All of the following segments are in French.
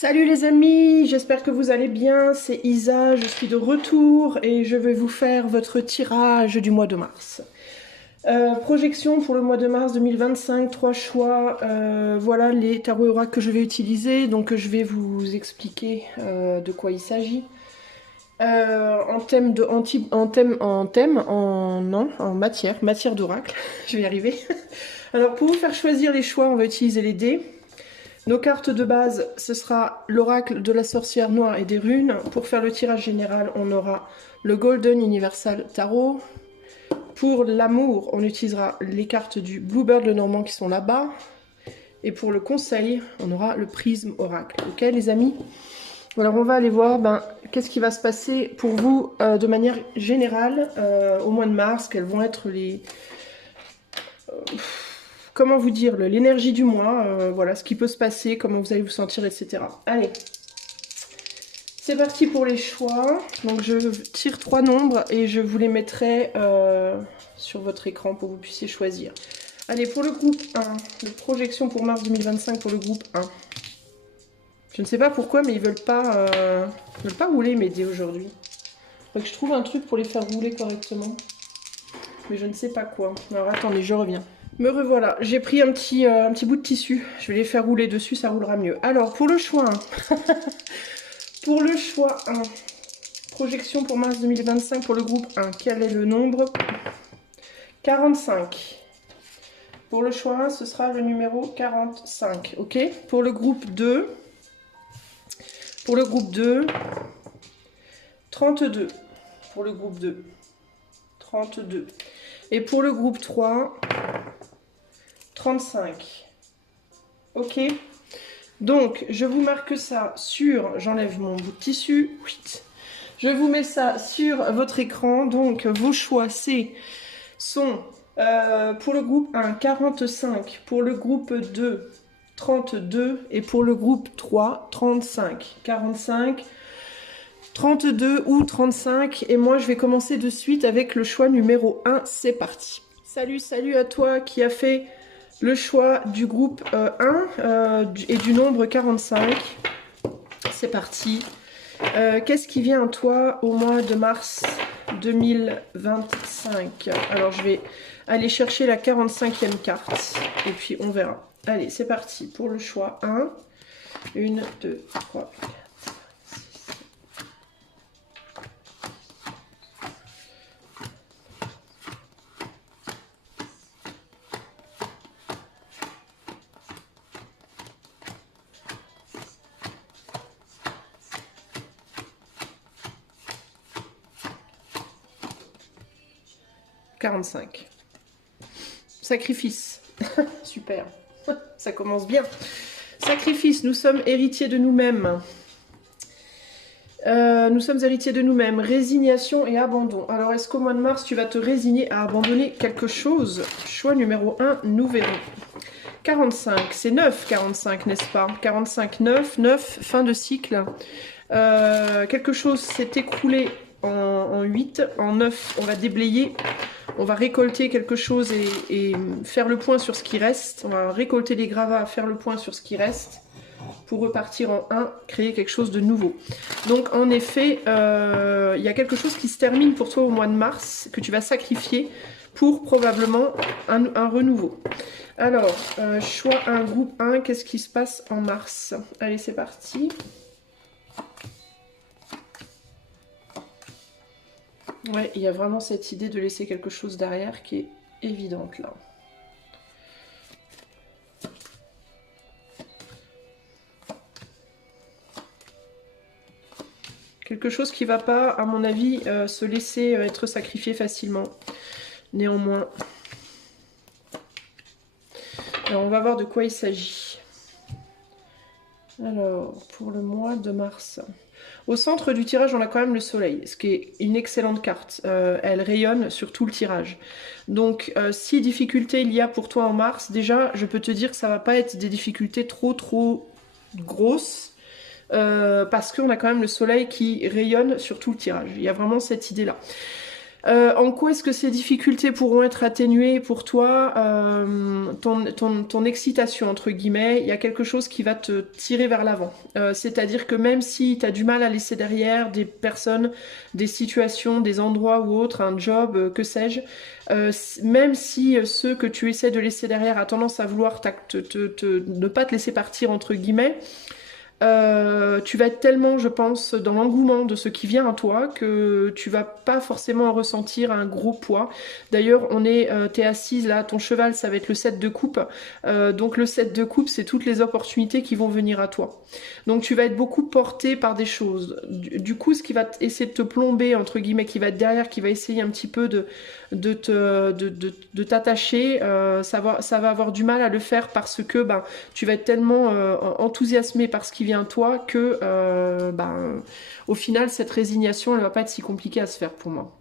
Salut les amis, j'espère que vous allez bien, c'est Isa, je suis de retour et je vais vous faire votre tirage du mois de mars. Projection pour le mois de mars 2025, 3 choix, voilà les tarots et oracles que je vais utiliser, donc je vais vous expliquer de quoi il s'agit. En matière d'oracle, je vais y arriver. Alors pour vous faire choisir les choix, on va utiliser les dés. Nos cartes de base, ce sera l'oracle de la sorcière noire et des runes. Pour faire le tirage général, on aura le Golden Universal Tarot. Pour l'amour, on utilisera les cartes du Bluebird le Normand qui sont là-bas. Et pour le conseil, on aura le Prisme Oracle. Ok les amis? Alors on va aller voir qu'est-ce qui va se passer pour vous de manière générale au mois de mars, quels vont être les... comment vous dire, l'énergie du mois, voilà, ce qui peut se passer, comment vous allez vous sentir, etc. Allez, c'est parti pour les choix. Donc je tire 3 nombres et je vous les mettrai sur votre écran pour que vous puissiez choisir. Allez, pour le groupe 1, de projection pour mars 2025 pour le groupe 1. Je ne sais pas pourquoi, mais ils veulent pas rouler mes dés aujourd'hui. Faut que je trouve un truc pour les faire rouler correctement. Mais je ne sais pas quoi. Alors attendez, je reviens. Me revoilà, j'ai pris un petit bout de tissu, je vais les faire rouler dessus, ça roulera mieux. Alors, pour le choix 1, pour le choix 1, projection pour mars 2025 pour le groupe 1, quel est le nombre? 45. Pour le choix 1, ce sera le numéro 45, ok? Pour le groupe 2, 32. Pour le groupe 2, 32. Et pour le groupe 3, 35. Ok. Donc, je vous marque ça sur... J'enlève mon bout de tissu. Je vous mets ça sur votre écran. Donc, vos choix, sont pour le groupe 1, 45. Pour le groupe 2, 32. Et pour le groupe 3, 35. 45, 32 ou 35. Et moi, je vais commencer de suite avec le choix numéro 1. C'est parti. Salut à toi qui a fait... le choix du groupe 1 et du nombre 45. C'est parti. Qu'est-ce qui vient à toi au mois de mars 2025? Alors, je vais aller chercher la 45e carte. Et puis, on verra. Allez, c'est parti pour le choix 1. 1, 2, 3, 4. 45. Sacrifice. Super. Ça commence bien. Sacrifice, nous sommes héritiers de nous-mêmes. Résignation et abandon. Alors, est-ce qu'au mois de mars, tu vas te résigner à abandonner quelque chose? Choix numéro 1, nous verrons. 45, c'est 9, 45, n'est-ce pas? 45, 9, fin de cycle. Quelque chose s'est écroulé en 8, en 9, on va déblayer. On va récolter quelque chose et faire le point sur ce qui reste. On va récolter les gravats, faire le point sur ce qui reste pour repartir en 1, créer quelque chose de nouveau. Donc en effet, il y a quelque chose qui se termine pour toi au mois de mars, que tu vas sacrifier pour probablement un renouveau. Alors, choix 1, groupe 1, qu'est-ce qui se passe en mars? Allez, c'est parti. Ouais, il y a vraiment cette idée de laisser quelque chose derrière qui est évidente là. Quelque chose qui ne va pas, à mon avis, se laisser être sacrifié facilement. Néanmoins. Alors, on va voir de quoi il s'agit. Alors, pour le mois de mars... Au centre du tirage, on a quand même le soleil, ce qui est une excellente carte. Elle rayonne sur tout le tirage. Donc, si difficulté il y a pour toi en mars, déjà, je peux te dire que ça va pas être des difficultés trop grosses, parce qu'on a quand même le soleil qui rayonne sur tout le tirage. Il y a vraiment cette idée-là. En quoi est-ce que ces difficultés pourront être atténuées pour toi? Ton excitation, entre guillemets, il y a quelque chose qui va te tirer vers l'avant. C'est-à-dire que même si tu as du mal à laisser derrière des personnes, des situations, des endroits ou autres, un job, que sais-je, même si ceux que tu essaies de laisser derrière a tendance à vouloir ne pas te laisser partir, entre guillemets, tu vas être tellement, je pense, dans l'engouement de ce qui vient à toi que tu vas pas forcément ressentir un gros poids. D'ailleurs, t'es assise là, ton cheval, ça va être le 7 de coupe. Donc le 7 de coupe, c'est toutes les opportunités qui vont venir à toi. Donc tu vas être beaucoup porté par des choses. Du coup, ce qui va essayer de te plomber, entre guillemets, qui va être derrière, qui va essayer un petit peu de t'attacher, ça va avoir du mal à le faire parce que ben, tu vas être tellement enthousiasmé par ce qui vient à toi que au final cette résignation elle va pas être si compliquée à se faire pour moi.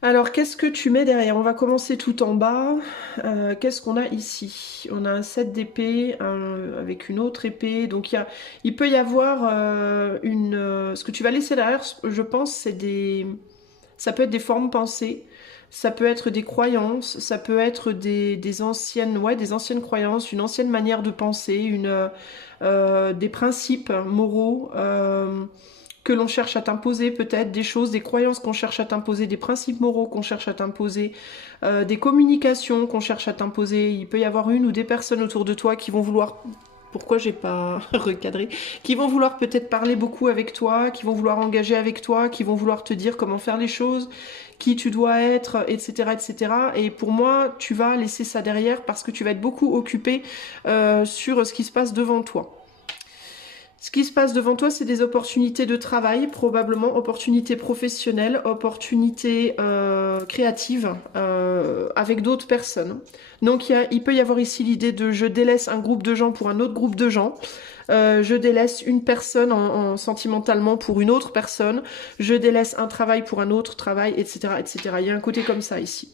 Alors qu'est-ce que tu mets derrière? On va commencer tout en bas. Qu'est-ce qu'on a ici? On a un 7 d'épée avec une autre épée. Donc il peut y avoir ce que tu vas laisser derrière, je pense, ça peut être des formes pensées. Ça peut être des croyances, ça peut être des anciennes, ouais, des anciennes croyances, une ancienne manière de penser, des principes moraux que l'on cherche à t'imposer, peut-être des choses, des croyances qu'on cherche à t'imposer, des principes moraux qu'on cherche à t'imposer, des communications qu'on cherche à t'imposer. Il peut y avoir une ou des personnes autour de toi qui vont vouloir, pourquoi j'ai pas recadré, qui vont vouloir peut-être parler beaucoup avec toi, qui vont vouloir engager avec toi, qui vont vouloir te dire comment faire les choses, qui tu dois être, etc., etc. Et pour moi, tu vas laisser ça derrière parce que tu vas être beaucoup occupé sur ce qui se passe devant toi. Ce qui se passe devant toi, c'est des opportunités de travail, probablement opportunités professionnelles, opportunités créatives avec d'autres personnes. Donc il peut y avoir ici l'idée de je délaisse un groupe de gens pour un autre groupe de gens. Je délaisse une personne sentimentalement pour une autre personne. Je délaisse un travail pour un autre travail, etc., etc. Il y a un côté comme ça ici.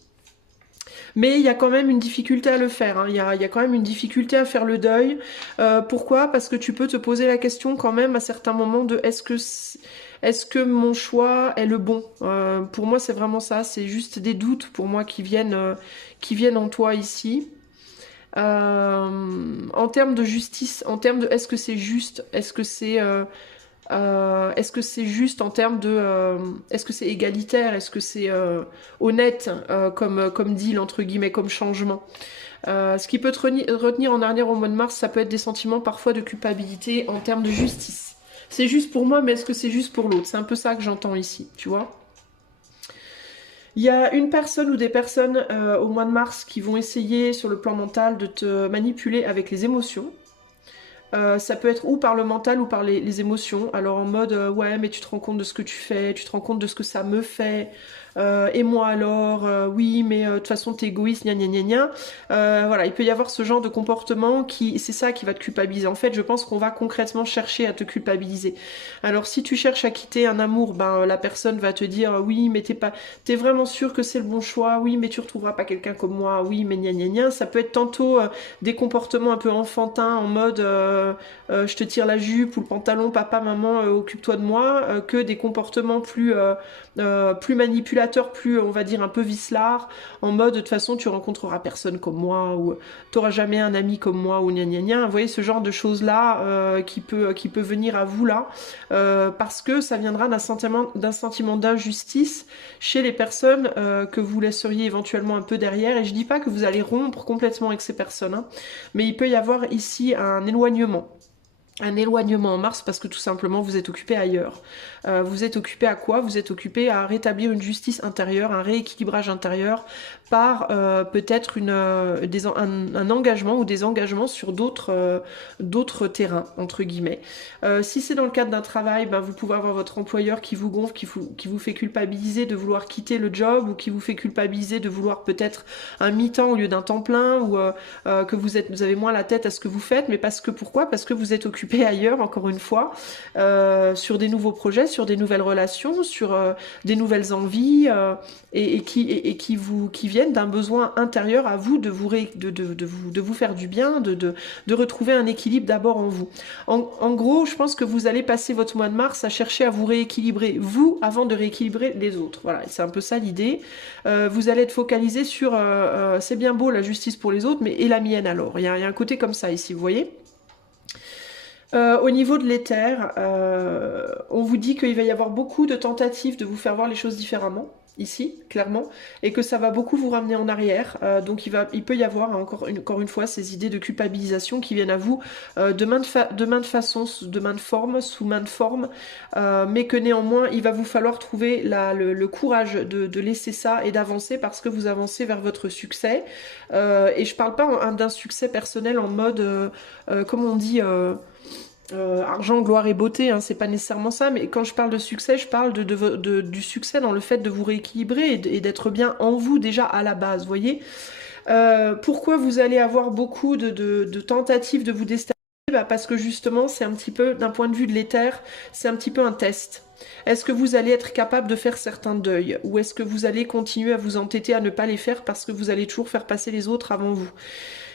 Mais il y a quand même une difficulté à le faire, hein. Il y a quand même une difficulté à faire le deuil. Pourquoi? Parce que tu peux te poser la question quand même à certains moments de est-ce que mon choix est le bon? Pour moi, c'est vraiment ça. C'est juste des doutes pour moi qui viennent en toi ici. En termes de justice, en termes de est-ce que c'est juste? Est-ce que c'est juste en termes de... est-ce que c'est égalitaire? Est-ce que c'est honnête comme deal, entre guillemets, comme changement? Ce qui peut te retenir en arrière au mois de mars, ça peut être des sentiments parfois de culpabilité en termes de justice. C'est juste pour moi, mais est-ce que c'est juste pour l'autre? C'est un peu ça que j'entends ici, tu vois? Il y a une personne ou des personnes au mois de mars qui vont essayer sur le plan mental de te manipuler avec les émotions. Ça peut être ou par le mental ou par les émotions. Alors en mode ouais mais tu te rends compte de ce que tu fais, tu te rends compte de ce que ça me fait. Et moi alors, oui mais de toute façon t'es égoïste, gna gna gna gna. Voilà, il peut y avoir ce genre de comportement c'est ça qui va te culpabiliser. En fait, je pense qu'on va concrètement chercher à te culpabiliser. Alors si tu cherches à quitter un amour, ben la personne va te dire oui mais t'es vraiment sûr que c'est le bon choix, oui mais tu retrouveras pas quelqu'un comme moi, oui mais gna gna gna. Ça peut être tantôt des comportements un peu enfantins en mode je te tire la jupe ou le pantalon, papa, maman, occupe-toi de moi, que des comportements plus manipulateurs, plus on va dire un peu vicelard, en mode de toute façon tu rencontreras personne comme moi ou t'auras jamais un ami comme moi ou gna gna gna. Vous voyez ce genre de choses là qui peut venir à vous là parce que ça viendra d'un sentiment d'injustice chez les personnes que vous laisseriez éventuellement un peu derrière. Et je dis pas que vous allez rompre complètement avec ces personnes, hein, mais il peut y avoir ici un éloignement. Un éloignement en mars parce que tout simplement vous êtes occupé ailleurs. Vous êtes occupé à quoi? Vous êtes occupé à rétablir une justice intérieure, un rééquilibrage intérieur par peut-être un engagement ou des engagements sur d'autres terrains, entre guillemets. Si c'est dans le cadre d'un travail, ben, vous pouvez avoir votre employeur qui vous gonfle, qui vous fait culpabiliser de vouloir quitter le job ou qui vous fait culpabiliser de vouloir peut-être un mi-temps au lieu d'un temps plein ou que vous avez moins la tête à ce que vous faites, mais pourquoi? Parce que vous êtes occupé occuper ailleurs, encore une fois, sur des nouveaux projets, sur des nouvelles relations, sur des nouvelles envies, et qui viennent d'un besoin intérieur à vous de vous faire du bien, de retrouver un équilibre d'abord en vous. En gros, je pense que vous allez passer votre mois de mars à chercher à vous rééquilibrer, vous, avant de rééquilibrer les autres. Voilà, c'est un peu ça l'idée. Vous allez être focalisé sur c'est bien beau la justice pour les autres, mais et la mienne alors? Il y a un côté comme ça ici, vous voyez? Au niveau de l'éther, on vous dit qu'il va y avoir beaucoup de tentatives de vous faire voir les choses différemment, ici, clairement, et que ça va beaucoup vous ramener en arrière. Donc il peut y avoir, encore une fois, ces idées de culpabilisation qui viennent à vous de maintes façons, de maintes formes, sous maintes formes, mais que néanmoins, il va vous falloir trouver le courage de laisser ça et d'avancer parce que vous avancez vers votre succès. Et je parle pas d'un succès personnel en mode, comment on dit... argent, gloire et beauté, hein, c'est pas nécessairement ça, mais quand je parle de succès, je parle du succès dans le fait de vous rééquilibrer et d'être bien en vous déjà à la base, voyez. Pourquoi vous allez avoir beaucoup de tentatives de vous déstabiliser? Parce que justement, c'est un petit peu, d'un point de vue de l'éther, c'est un petit peu un test. Est-ce que vous allez être capable de faire certains deuils? Ou est-ce que vous allez continuer à vous entêter à ne pas les faire parce que vous allez toujours faire passer les autres avant vous?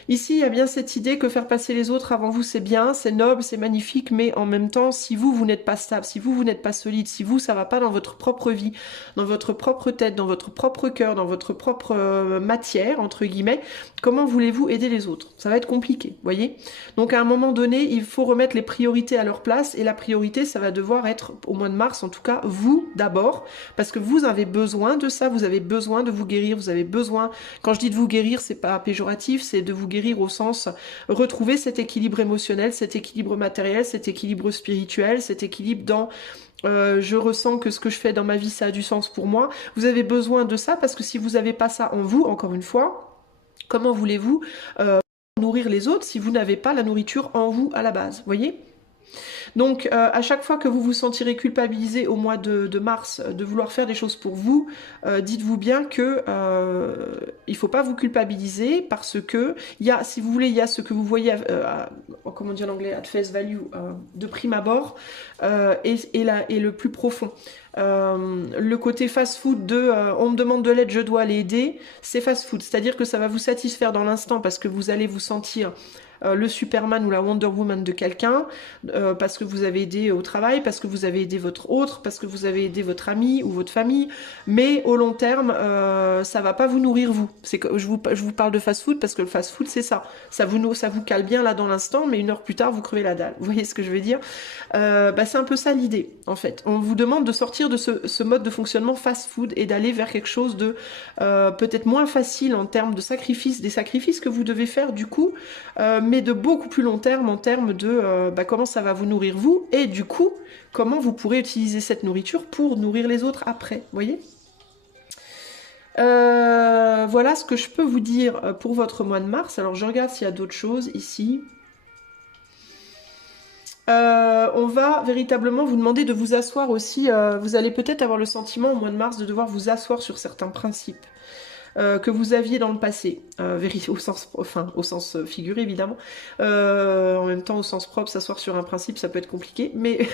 Ici, il y a bien cette idée que faire passer les autres avant vous, c'est bien, c'est noble, c'est magnifique, mais en même temps, si vous n'êtes pas stable, si vous n'êtes pas solide, si vous, ça va pas dans votre propre vie, dans votre propre tête, dans votre propre cœur, dans votre propre matière, entre guillemets, comment voulez-vous aider les autres? Ça va être compliqué, voyez? Donc à un moment donné, il faut remettre les priorités à leur place, et la priorité, ça va devoir être, au mois de mars, en tout cas, vous d'abord, parce que vous avez besoin de ça, vous avez besoin de vous guérir, vous avez besoin, quand je dis de vous guérir, c'est pas péjoratif, c'est de vous guérir au sens retrouver cet équilibre émotionnel, cet équilibre matériel, cet équilibre spirituel, cet équilibre dans je ressens que ce que je fais dans ma vie ça a du sens pour moi. Vous avez besoin de ça parce que si vous n'avez pas ça en vous, encore une fois, comment voulez-vous nourrir les autres si vous n'avez pas la nourriture en vous à la base, voyez? Donc à chaque fois que vous vous sentirez culpabilisé au mois de mars de vouloir faire des choses pour vous, dites-vous bien que il faut pas vous culpabiliser parce que il y a, si vous voulez, il y a ce que vous voyez comment dire en anglais, at face value, de prime abord, et le plus profond. Le côté fast-food de on me demande de l'aide, je dois l'aider, c'est fast-food, c'est-à-dire que ça va vous satisfaire dans l'instant parce que vous allez vous sentir le Superman ou la Wonder Woman de quelqu'un, parce que vous avez aidé au travail, parce que vous avez aidé votre autre, parce que vous avez aidé votre ami ou votre famille, mais au long terme, ça va pas vous nourrir vous. C'est que je vous parle de fast-food parce que le fast-food c'est ça. Ça vous cale bien là dans l'instant, mais une heure plus tard vous crevez la dalle. Vous voyez ce que je veux dire? C'est un peu ça l'idée en fait. On vous demande de sortir de ce mode de fonctionnement fast-food et d'aller vers quelque chose de peut-être moins facile en termes de sacrifices, des sacrifices que vous devez faire du coup, mais de beaucoup plus long terme en termes de comment ça va vous nourrir vous, et du coup, comment vous pourrez utiliser cette nourriture pour nourrir les autres après, vous voyez? Voilà ce que je peux vous dire pour votre mois de mars. Alors je regarde s'il y a d'autres choses ici. On va véritablement vous demander de vous asseoir aussi. Vous allez peut-être avoir le sentiment au mois de mars de devoir vous asseoir sur certains principes que vous aviez dans le passé, au sens figuré évidemment, en même temps au sens propre, s'asseoir sur un principe ça peut être compliqué, mais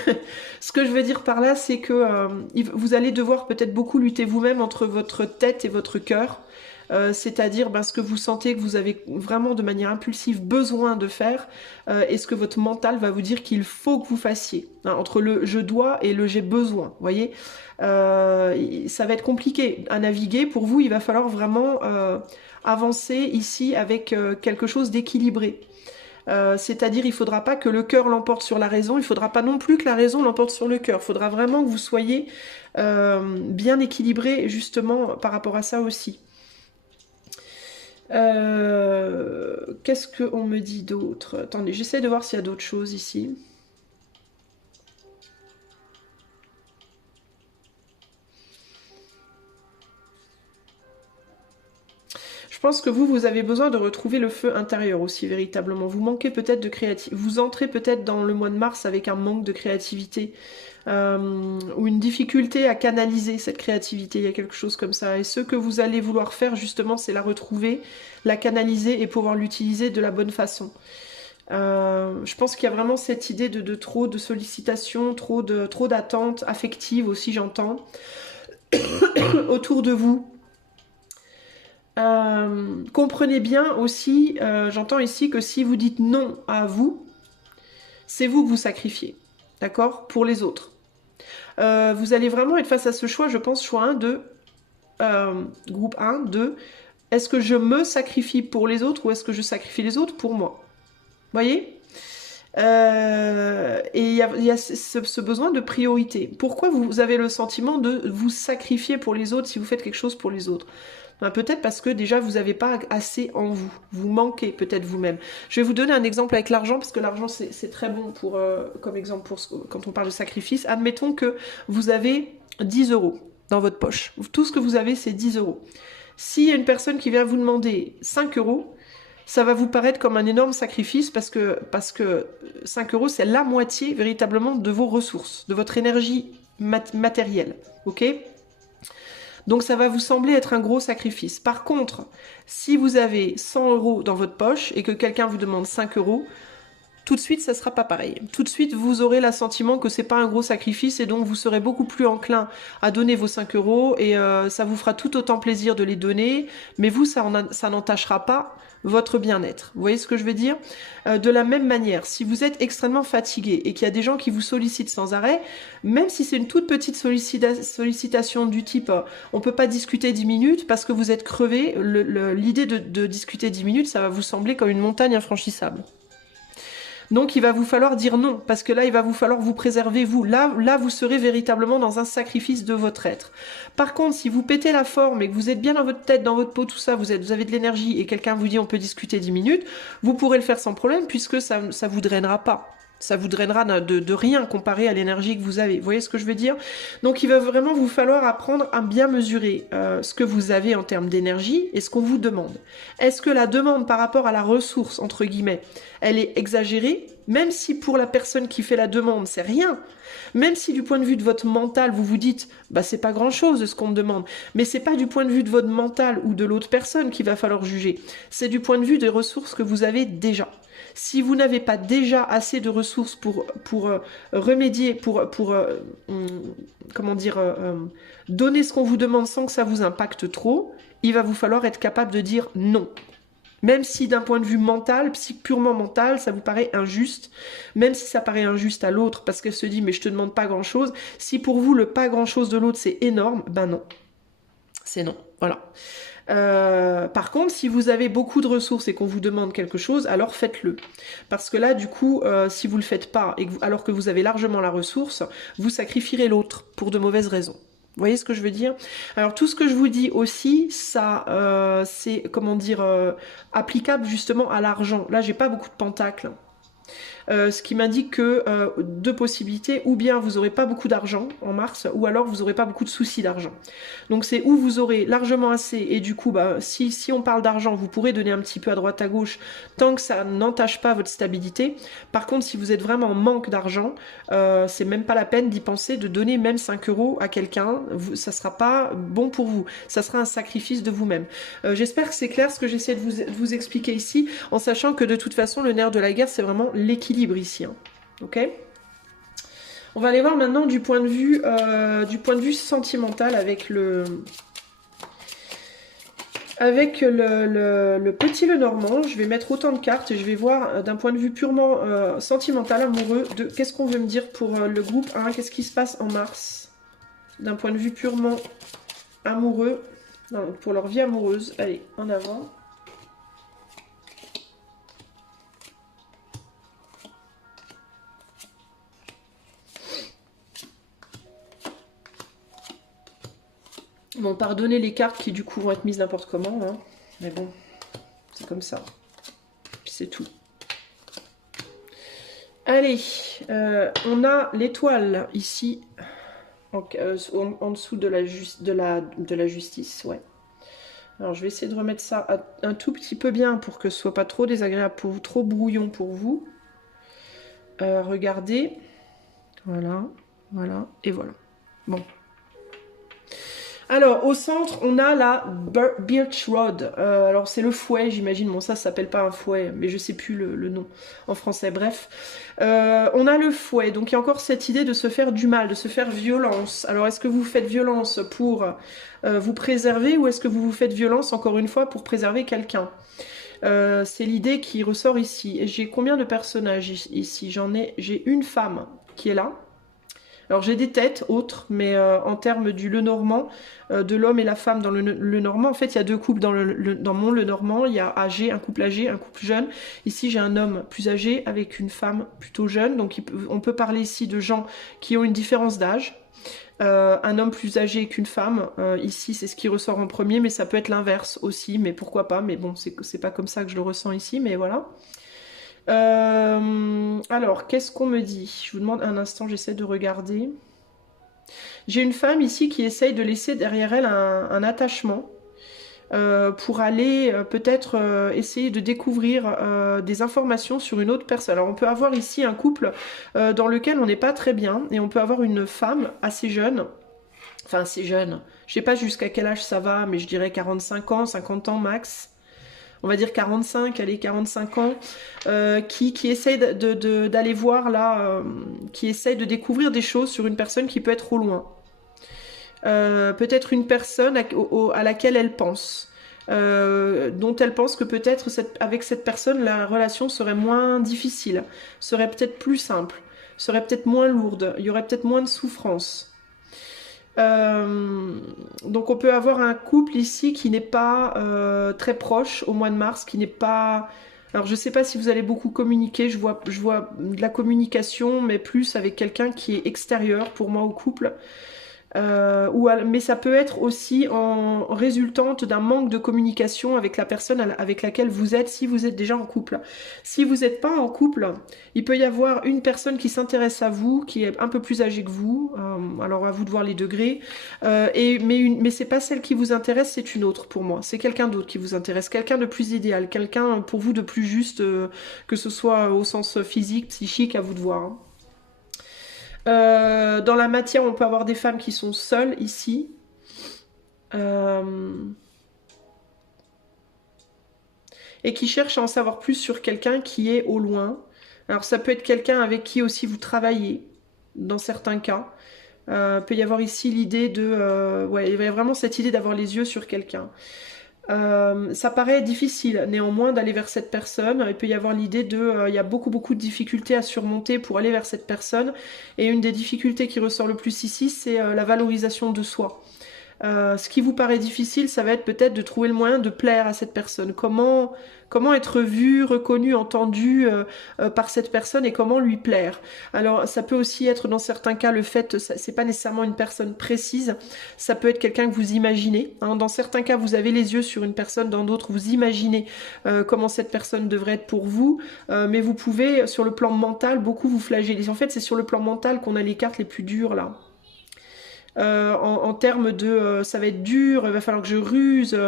ce que je veux dire par là c'est que vous allez devoir peut-être beaucoup lutter vous-même entre votre tête et votre cœur, c'est-à-dire ce que vous sentez que vous avez vraiment de manière impulsive besoin de faire, et ce que votre mental va vous dire qu'il faut que vous fassiez, hein, entre le je dois et le j'ai besoin, vous voyez. Ça va être compliqué à naviguer pour vous, il va falloir vraiment avancer ici avec quelque chose d'équilibré. C'est-à-dire il ne faudra pas que le cœur l'emporte sur la raison, il ne faudra pas non plus que la raison l'emporte sur le cœur, il faudra vraiment que vous soyez bien équilibré justement par rapport à ça aussi. Qu'est-ce qu'on me dit d'autre? Attendez, j'essaie de voir s'il y a d'autres choses ici. Je pense que vous avez besoin de retrouver le feu intérieur aussi, véritablement. Vous manquez peut-être de créativité. Vous entrez peut-être dans le mois de mars avec un manque de créativité, ou une difficulté à canaliser cette créativité. Il y a quelque chose comme ça. Et ce que vous allez vouloir faire, justement, c'est la retrouver, la canaliser et pouvoir l'utiliser de la bonne façon. Je pense qu'il y a vraiment cette idée de trop de sollicitations, trop d'attentes affectives aussi, j'entends, autour de vous. Comprenez bien aussi, j'entends ici que si vous dites non à vous, c'est vous que vous sacrifiez, d'accord, pour les autres. Vous allez vraiment être face à ce choix, je pense, choix 1 de groupe 1, 2, est-ce que je me sacrifie pour les autres ou est-ce que je sacrifie les autres pour moi? Voyez? Et il y a ce besoin de priorité. Pourquoi vous avez le sentiment de vous sacrifier pour les autres si vous faites quelque chose pour les autres? Ben, peut-être parce que déjà vous n'avez pas assez en vous. Vous manquez peut-être vous-même. Je vais vous donner un exemple avec l'argent parce que l'argent c'est très bon pour, comme exemple pour quand on parle de sacrifice. Admettons que vous avez 10 euros dans votre poche. Tout ce que vous avez c'est 10 euros. S'il y a une personne qui vient vous demander 5 euros, ça va vous paraître comme un énorme sacrifice parce que 5 euros, c'est la moitié véritablement de vos ressources, de votre énergie matérielle. Ok ? Donc ça va vous sembler être un gros sacrifice. Par contre, si vous avez 100 euros dans votre poche et que quelqu'un vous demande 5 euros, tout de suite, ça sera pas pareil. Tout de suite, vous aurez l'assentiment que c'est pas un gros sacrifice et donc vous serez beaucoup plus enclin à donner vos 5 euros et ça vous fera tout autant plaisir de les donner, mais vous, ça n'entachera pas votre bien-être. Vous voyez ce que je veux dire? De la même manière, si vous êtes extrêmement fatigué et qu'il y a des gens qui vous sollicitent sans arrêt, même si c'est une toute petite sollicitation du type on peut pas discuter 10 minutes parce que vous êtes crevé, l'idée de discuter 10 minutes, ça va vous sembler comme une montagne infranchissable. Donc il va vous falloir dire non, parce que là il va vous falloir vous préserver vous. Là vous serez véritablement dans un sacrifice de votre être. Par contre, si vous pétez la forme et que vous êtes bien dans votre tête, dans votre peau, tout ça, vous avez de l'énergie et quelqu'un vous dit on peut discuter 10 minutes, vous pourrez le faire sans problème puisque ça vous drainera pas. Ça vous drainera de rien comparé à l'énergie que vous avez. Vous voyez ce que je veux dire? Donc il va vraiment vous falloir apprendre à bien mesurer ce que vous avez en termes d'énergie et ce qu'on vous demande. Est-ce que la demande par rapport à la ressource, entre guillemets, elle est exagérée? Même si pour la personne qui fait la demande, c'est rien. Même si du point de vue de votre mental, vous vous dites bah c'est pas grand-chose de ce qu'on me demande. Mais c'est pas du point de vue de votre mental ou de l'autre personne qu'il va falloir juger. C'est du point de vue des ressources que vous avez déjà. Si vous n'avez pas déjà assez de ressources pour remédier, comment dire, donner ce qu'on vous demande sans que ça vous impacte trop, il va vous falloir être capable de dire non. Même si d'un point de vue mental, purement mental, ça vous paraît injuste, même si ça paraît injuste à l'autre parce qu'elle se dit mais je te demande pas grand chose, si pour vous le pas grand chose de l'autre c'est énorme, ben non. C'est non, voilà. Par contre, si vous avez beaucoup de ressources et qu'on vous demande quelque chose, alors faites-le. Parce que là, du coup, si vous le faites pas, alors que vous avez largement la ressource, vous sacrifierez l'autre pour de mauvaises raisons. Vous voyez ce que je veux dire? Alors tout ce que je vous dis aussi, ça, c'est, comment dire, applicable justement à l'argent. Là, j'ai pas beaucoup de pentacles. Ce qui m'indique que deux possibilités, ou bien vous n'aurez pas beaucoup d'argent en mars, ou alors vous n'aurez pas beaucoup de soucis d'argent. Donc c'est où vous aurez largement assez, et du coup, bah, si on parle d'argent, vous pourrez donner un petit peu à droite à gauche, tant que ça n'entache pas votre stabilité. Par contre, si vous êtes vraiment en manque d'argent, c'est même pas la peine d'y penser, de donner même 5 euros à quelqu'un, ça sera pas bon pour vous, ça sera un sacrifice de vous-même. J'espère que c'est clair ce que j'essaie de vous expliquer ici, en sachant que de toute façon, le nerf de la guerre, c'est vraiment l'équilibre ici, hein. Ok. On va aller voir maintenant du point de vue sentimental avec le petit Lenormand. Je vais mettre autant de cartes et je vais voir d'un point de vue purement sentimental, amoureux, de qu'est-ce qu'on veut me dire pour le groupe 1, qu'est-ce qui se passe en mars, d'un point de vue purement amoureux, non, pour leur vie amoureuse. Allez, en avant. Bon, pardonnez les cartes qui du coup vont être mises n'importe comment, hein. Mais bon, c'est comme ça. Puis c'est tout. Allez, on a l'étoile ici, en dessous de la justice, ouais. Alors je vais essayer de remettre ça un tout petit peu bien pour que ce soit pas trop désagréable pour vous, trop brouillon pour vous. Regardez, voilà, voilà, et voilà. Bon. Alors, au centre, on a la Birch Rod. Alors, c'est le fouet, j'imagine. Bon, ça s'appelle pas un fouet, mais je sais plus le nom en français. Bref. On a le fouet. Donc, il y a encore cette idée de se faire du mal, de se faire violence. Alors, est-ce que vous faites violence pour vous préserver ou est-ce que vous vous faites violence, encore une fois, pour préserver quelqu'un? C'est l'idée qui ressort ici. Et j'ai combien de personnages ici? J'ai une femme qui est là. Alors j'ai des têtes autres, mais en termes du Lenormand, de l'homme et la femme dans le Lenormand, en fait il y a deux couples dans mon Lenormand, il y a un couple âgé, un couple jeune. Ici j'ai un homme plus âgé avec une femme plutôt jeune, donc on peut parler ici de gens qui ont une différence d'âge. Un homme plus âgé qu'une femme, ici c'est ce qui ressort en premier, mais ça peut être l'inverse aussi, mais pourquoi pas, mais bon c'est pas comme ça que je le ressens ici, mais voilà. Alors, qu'est-ce qu'on me dit? Je vous demande un instant, j'essaie de regarder. J'ai une femme ici qui essaye de laisser derrière elle un attachement pour aller peut-être essayer de découvrir des informations sur une autre personne. Alors, on peut avoir ici un couple dans lequel on n'est pas très bien et on peut avoir une femme assez jeune. Enfin, assez jeune. Je sais pas jusqu'à quel âge ça va, mais je dirais 45 ans, 50 ans max. On va dire 45, allez, 45 ans, qui essaye d'aller voir là, qui essaye de découvrir des choses sur une personne qui peut être au loin. Peut-être une personne à laquelle elle pense, dont elle pense que peut-être avec cette personne, la relation serait moins difficile, serait peut-être plus simple, serait peut-être moins lourde, il y aurait peut-être moins de souffrance. Donc on peut avoir un couple ici qui n'est pas très proche au mois de mars, qui n'est pas... Alors je sais pas si vous allez beaucoup communiquer, je vois de la communication, mais plus avec quelqu'un qui est extérieur pour moi au couple. Mais ça peut être aussi en résultante d'un manque de communication avec la personne avec laquelle vous êtes, si vous êtes déjà en couple. Si vous n'êtes pas en couple, il peut y avoir une personne qui s'intéresse à vous, qui est un peu plus âgée que vous, alors à vous de voir les degrés, mais c'est pas celle qui vous intéresse, c'est une autre pour moi. C'est quelqu'un d'autre qui vous intéresse, quelqu'un de plus idéal, quelqu'un pour vous de plus juste, que ce soit au sens physique, psychique, à vous de voir, hein. Dans la matière, on peut avoir des femmes qui sont seules ici. Et qui cherchent à en savoir plus sur quelqu'un qui est au loin. Alors ça peut être quelqu'un avec qui aussi vous travaillez, dans certains cas. Peut y avoir ici l'idée de... ouais, il y a vraiment cette idée d'avoir les yeux sur quelqu'un. Ça paraît difficile néanmoins d'aller vers cette personne. Il peut y avoir l'idée il y a beaucoup de difficultés à surmonter pour aller vers cette personne. Et une des difficultés qui ressort le plus ici, c'est la valorisation de soi. Ce qui vous paraît difficile, ça va être peut-être de trouver le moyen de plaire à cette personne. Comment être vu, reconnu, entendu par cette personne et comment lui plaire. Alors ça peut aussi être dans certains cas le fait, c'est pas nécessairement une personne précise, ça peut être quelqu'un que vous imaginez, hein. Dans certains cas vous avez les yeux sur une personne, dans d'autres vous imaginez comment cette personne devrait être pour vous, mais vous pouvez sur le plan mental beaucoup vous flageller. En fait c'est sur le plan mental qu'on a les cartes les plus dures là. En termes de ça va être dur, il va falloir que je ruse,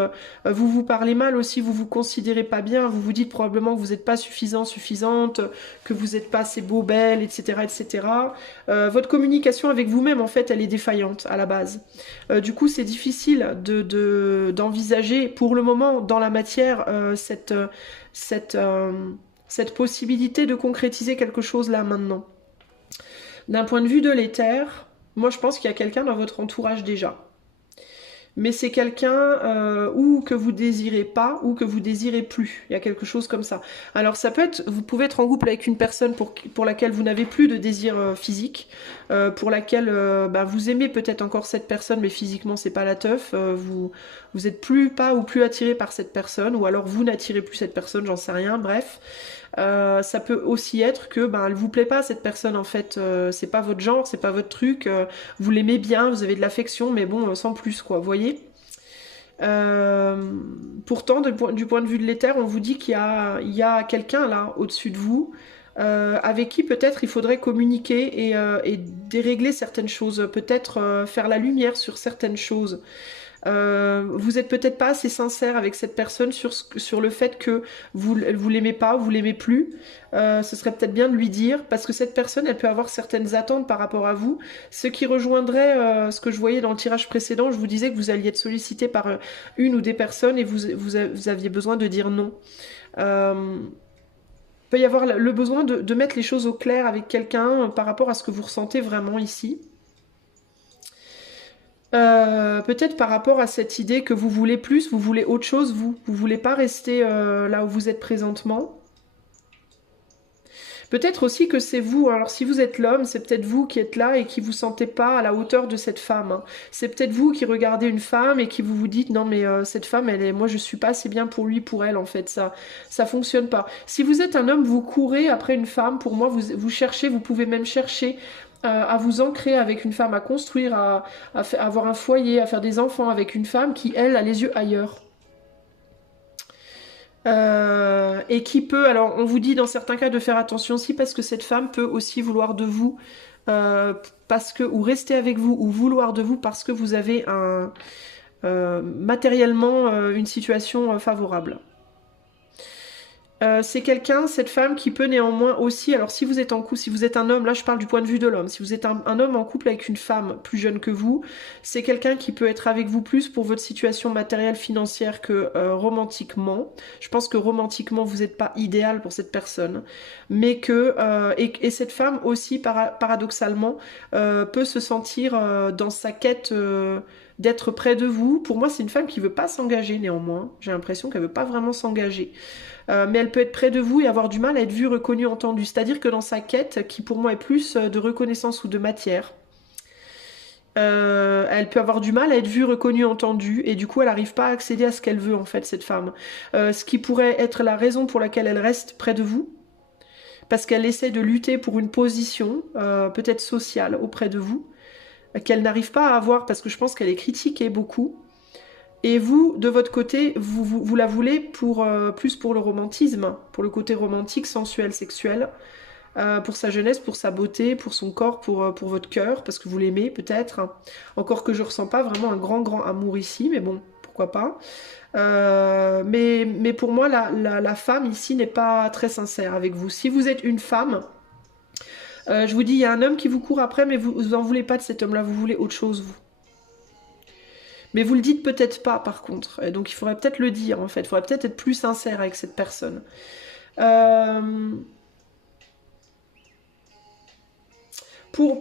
vous vous parlez mal aussi, vous vous considérez pas bien, vous vous dites probablement que vous n'êtes pas suffisante, que vous n'êtes pas assez beau, belle, etc. etc. Votre communication avec vous-même, en fait, elle est défaillante à la base. Du coup, c'est difficile d'envisager pour le moment dans la matière cette possibilité de concrétiser quelque chose là maintenant. D'un point de vue de l'éther, moi je pense qu'il y a quelqu'un dans votre entourage déjà. Mais c'est quelqu'un ou que vous désirez pas ou que vous désirez plus. Il y a quelque chose comme ça. Alors ça peut être, vous pouvez être en couple avec une personne pour laquelle vous n'avez plus de désir physique, pour laquelle vous aimez peut-être encore cette personne, mais physiquement c'est pas la teuf. Vous êtes plus pas ou plus attiré par cette personne, ou alors vous n'attirez plus cette personne, j'en sais rien. Bref. Ça peut aussi être que elle vous plaît pas cette personne en fait, c'est pas votre genre, c'est pas votre truc, vous l'aimez bien, vous avez de l'affection, mais bon sans plus quoi, vous voyez. Pourtant du point de vue de l'éther, on vous dit qu'il y a quelqu'un là au-dessus de vous, avec qui peut-être il faudrait communiquer et dérégler certaines choses, peut-être faire la lumière sur certaines choses. Vous êtes peut-être pas assez sincère avec cette personne sur le fait que vous l'aimez pas, vous l'aimez plus. Ce serait peut-être bien de lui dire, parce que cette personne, elle peut avoir certaines attentes par rapport à vous, ce qui rejoindrait ce que je voyais dans le tirage précédent. Je vous disais que vous alliez être sollicité par une ou des personnes et vous aviez besoin de dire non. Peut y avoir le besoin de mettre les choses au clair avec quelqu'un par rapport à ce que vous ressentez vraiment ici. Peut-être par rapport à cette idée que vous voulez plus, vous voulez autre chose, vous voulez pas rester là où vous êtes présentement. Peut-être aussi que c'est vous, alors si vous êtes l'homme, c'est peut-être vous qui êtes là et qui vous sentez pas à la hauteur de cette femme, hein. C'est peut-être vous qui regardez une femme et qui vous dites non mais cette femme, moi je suis pas assez bien pour lui, pour elle en fait, ça fonctionne pas. Si vous êtes un homme, vous courez après une femme, pour moi vous cherchez, vous pouvez même chercher à vous ancrer avec une femme, à construire, à avoir un foyer, à faire des enfants avec une femme qui elle a les yeux ailleurs. Et qui peut, alors on vous dit dans certains cas de faire attention aussi parce que cette femme peut aussi vouloir de vous, parce que, ou rester avec vous, ou vouloir de vous parce que vous avez matériellement une situation favorable. C'est quelqu'un, cette femme, qui peut néanmoins aussi, alors si vous êtes en couple, si vous êtes un homme, là je parle du point de vue de l'homme, si vous êtes un homme en couple avec une femme plus jeune que vous, c'est quelqu'un qui peut être avec vous plus pour votre situation matérielle financière que romantiquement. Je pense que romantiquement vous n'êtes pas idéal pour cette personne, mais que, et cette femme aussi paradoxalement peut se sentir dans sa quête d'être près de vous. Pour moi c'est une femme qui veut pas s'engager néanmoins, j'ai l'impression qu'elle veut pas vraiment s'engager. Mais elle peut être près de vous et avoir du mal à être vue, reconnue, entendue. C'est-à-dire que dans sa quête, qui pour moi est plus de reconnaissance ou de matière, elle peut avoir du mal à être vue, reconnue, entendue, et du coup elle n'arrive pas à accéder à ce qu'elle veut en fait, cette femme. Ce qui pourrait être la raison pour laquelle elle reste près de vous, parce qu'elle essaie de lutter pour une position, peut-être sociale, auprès de vous, qu'elle n'arrive pas à avoir, parce que je pense qu'elle est critiquée beaucoup. Et vous, de votre côté, vous la voulez pour plus pour le romantisme, pour le côté romantique, sensuel, sexuel, pour sa jeunesse, pour sa beauté, pour son corps, pour votre cœur, parce que vous l'aimez peut-être. Encore que je ressens pas vraiment un grand amour ici, mais bon, pourquoi pas. Mais pour moi, la femme ici n'est pas très sincère avec vous. Si vous êtes une femme, je vous dis, il y a un homme qui vous court après, mais vous en voulez pas de cet homme-là, vous voulez autre chose, vous. Mais vous le dites peut-être pas par contre. Et donc il faudrait peut-être le dire en fait. Il faudrait peut-être être plus sincère avec cette personne. Euh,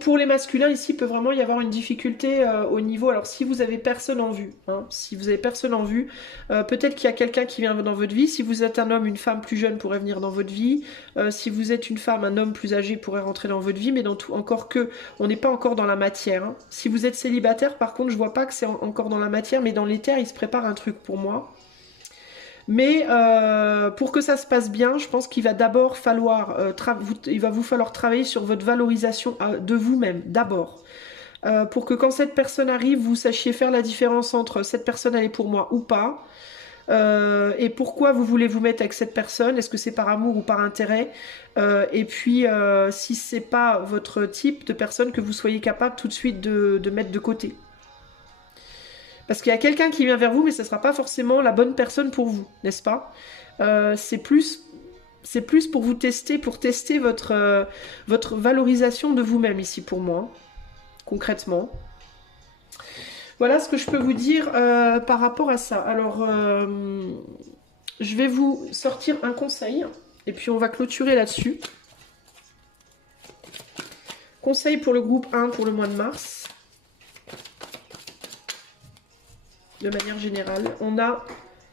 Pour les masculins, ici, il peut vraiment y avoir une difficulté au niveau... Alors, si vous avez personne en vue, hein, si vous avez personne en vue, peut-être qu'il y a quelqu'un qui vient dans votre vie. Si vous êtes un homme, une femme plus jeune pourrait venir dans votre vie. Si vous êtes une femme, un homme plus âgé pourrait rentrer dans votre vie. Mais dans tout, encore que, on n'est pas encore dans la matière, hein. Si vous êtes célibataire, par contre, je vois pas que c'est encore dans la matière, mais dans l'éther, il se prépare un truc pour moi. Mais pour que ça se passe bien, je pense qu'il va d'abord falloir, il va vous falloir travailler sur votre valorisation de vous-même, d'abord. Pour que quand cette personne arrive, vous sachiez faire la différence entre cette personne elle est pour moi ou pas. Et pourquoi vous voulez vous mettre avec cette personne? Est-ce que c'est par amour ou par intérêt? Et puis, si c'est pas votre type de personne, que vous soyez capable tout de suite de mettre de côté. Parce qu'il y a quelqu'un qui vient vers vous, mais ce ne sera pas forcément la bonne personne pour vous, n'est-ce pas? C'est plus pour vous tester, pour tester votre valorisation de vous-même ici pour moi, concrètement. Voilà ce que je peux vous dire par rapport à ça. Alors, je vais vous sortir un conseil, et puis on va clôturer là-dessus. Conseil pour le groupe 1 pour le mois de mars. De manière générale, on a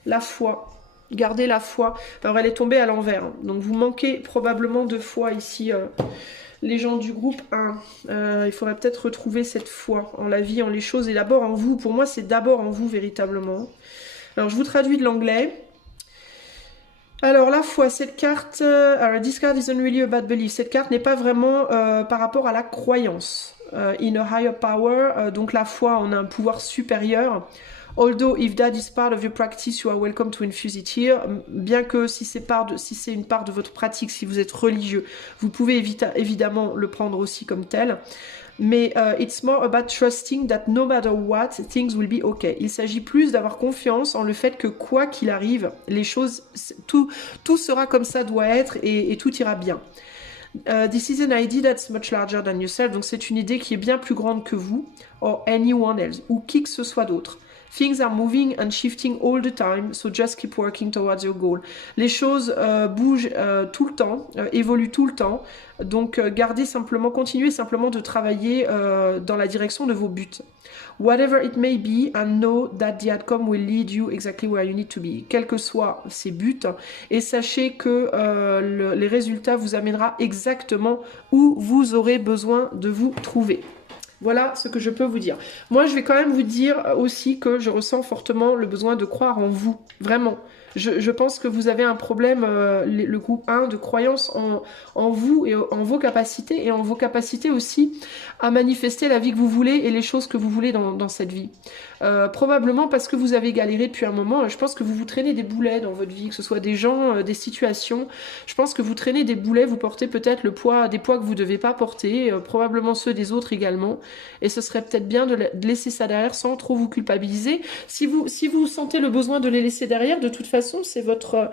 la foi. Gardez la foi. Alors elle est tombée à l'envers, hein. Donc vous manquez probablement de foi ici, les gens du groupe 1. Il faudrait peut-être retrouver cette foi en la vie, en les choses, et d'abord en vous. Pour moi, c'est d'abord en vous, véritablement. Alors je vous traduis de l'anglais. Alors la foi, cette carte, this card isn't really about belief. Cette carte n'est pas vraiment par rapport à la croyance. In a higher power, donc la foi en un pouvoir supérieur. Although if that is part of your practice, you are welcome to infuse it here. Bien que si c'est une part de votre pratique, si vous êtes religieux, vous pouvez évidemment le prendre aussi comme tel. Mais it's more about trusting that no matter what, things will be okay. Il s'agit plus d'avoir confiance en le fait que quoi qu'il arrive, les choses, tout sera comme ça doit être et tout ira bien. This is an idea that's much larger than yourself. Donc c'est une idée qui est bien plus grande que vous, or anyone else, ou qui que ce soit d'autre. Things are moving and shifting all the time, so just keep working towards your goal. Les choses bougent tout le temps, évoluent tout le temps, donc continuez simplement de travailler dans la direction de vos buts. Whatever it may be, and know that the outcome will lead you exactly where you need to be. Quels que soient ces buts, et sachez que les résultats vous amènera exactement où vous aurez besoin de vous trouver. Voilà ce que je peux vous dire. Moi, je vais quand même vous dire aussi que je ressens fortement le besoin de croire en vous. Vraiment. Je pense que vous avez un problème, le groupe 1, de croyance en vous et en vos capacités. Et en vos capacités aussi à manifester la vie que vous voulez et les choses que vous voulez dans cette vie. Probablement parce que vous avez galéré depuis un moment. Je pense que vous vous traînez des boulets dans votre vie, que ce soit des gens, des situations. Je pense que vous traînez des boulets, vous portez peut-être des poids que vous ne devez pas porter, probablement ceux des autres également. Et ce serait peut-être bien de laisser ça derrière sans trop vous culpabiliser. Si vous sentez le besoin de les laisser derrière, de toute façon, c'est votre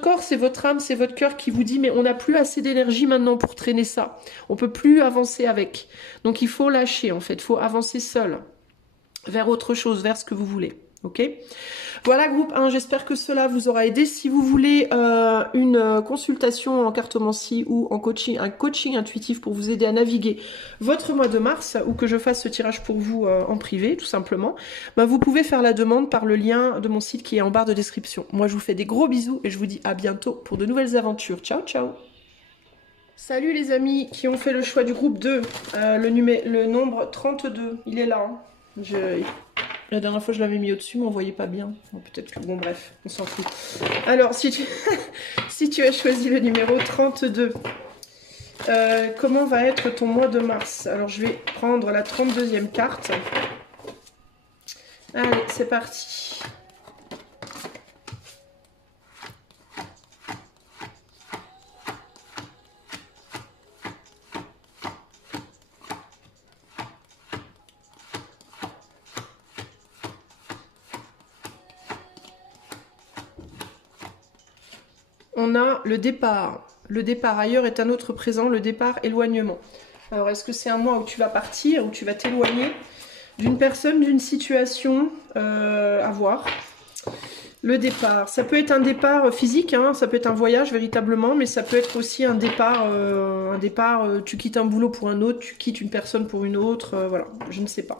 corps, c'est votre âme, c'est votre cœur qui vous dit mais on n'a plus assez d'énergie maintenant pour traîner ça. On peut plus avancer avec. Donc il faut lâcher en fait, il faut avancer seul vers autre chose, vers ce que vous voulez. Ok ? Voilà groupe 1, j'espère que cela vous aura aidé. Si vous voulez une consultation en cartomancie ou en coaching, un coaching intuitif pour vous aider à naviguer votre mois de mars, ou que je fasse ce tirage pour vous en privé tout simplement, ben, vous pouvez faire la demande par le lien de mon site qui est en barre de description. Moi je vous fais des gros bisous et je vous dis à bientôt pour de nouvelles aventures. Ciao ciao. Salut les amis qui ont fait le choix du groupe 2, le nombre 32, il est là. Hein. La dernière fois je l'avais mis au-dessus mais on voyait pas bien. Peut-être que... Bon bref, on s'en fout. Alors si tu as choisi le numéro 32, comment va être ton mois de mars? Alors je vais prendre la 32e carte. Allez, c'est parti. On a le départ. Le départ ailleurs est un autre présent, le départ éloignement. Alors est-ce que c'est un mois où tu vas partir, où tu vas t'éloigner d'une personne, d'une situation à voir? Le départ, ça peut être un départ physique, hein, ça peut être un voyage véritablement, mais ça peut être aussi un départ, tu quittes un boulot pour un autre, tu quittes une personne pour une autre, voilà, je ne sais pas.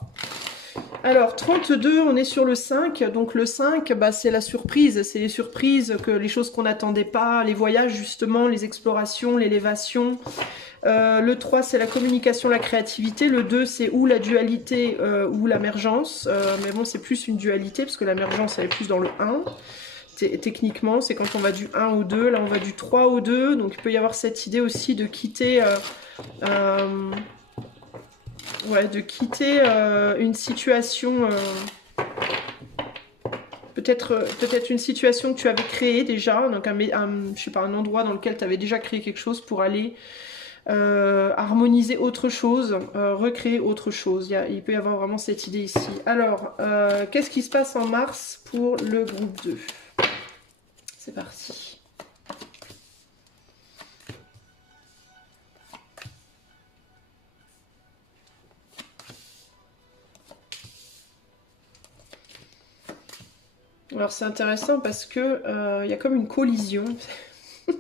Alors, 32, on est sur le 5. Donc, le 5, bah, c'est la surprise. C'est les surprises, les choses qu'on n'attendait pas, les voyages, justement, les explorations, l'élévation. Le 3, c'est la communication, la créativité. Le 2, c'est ou la dualité ou l'émergence. Mais bon, c'est plus une dualité, parce que l'émergence, elle est plus dans le 1. Techniquement, c'est quand on va du 1 au 2. Là, on va du 3 au 2. Donc, il peut y avoir cette idée aussi de quitter... une situation, peut-être une situation que tu avais créée déjà, donc je sais pas, un endroit dans lequel tu avais déjà créé quelque chose pour aller harmoniser autre chose, recréer autre chose. Il peut y avoir vraiment cette idée ici. Alors, qu'est-ce qui se passe en mars pour le groupe 2? C'est parti. Alors c'est intéressant parce que il y a comme une collision. Il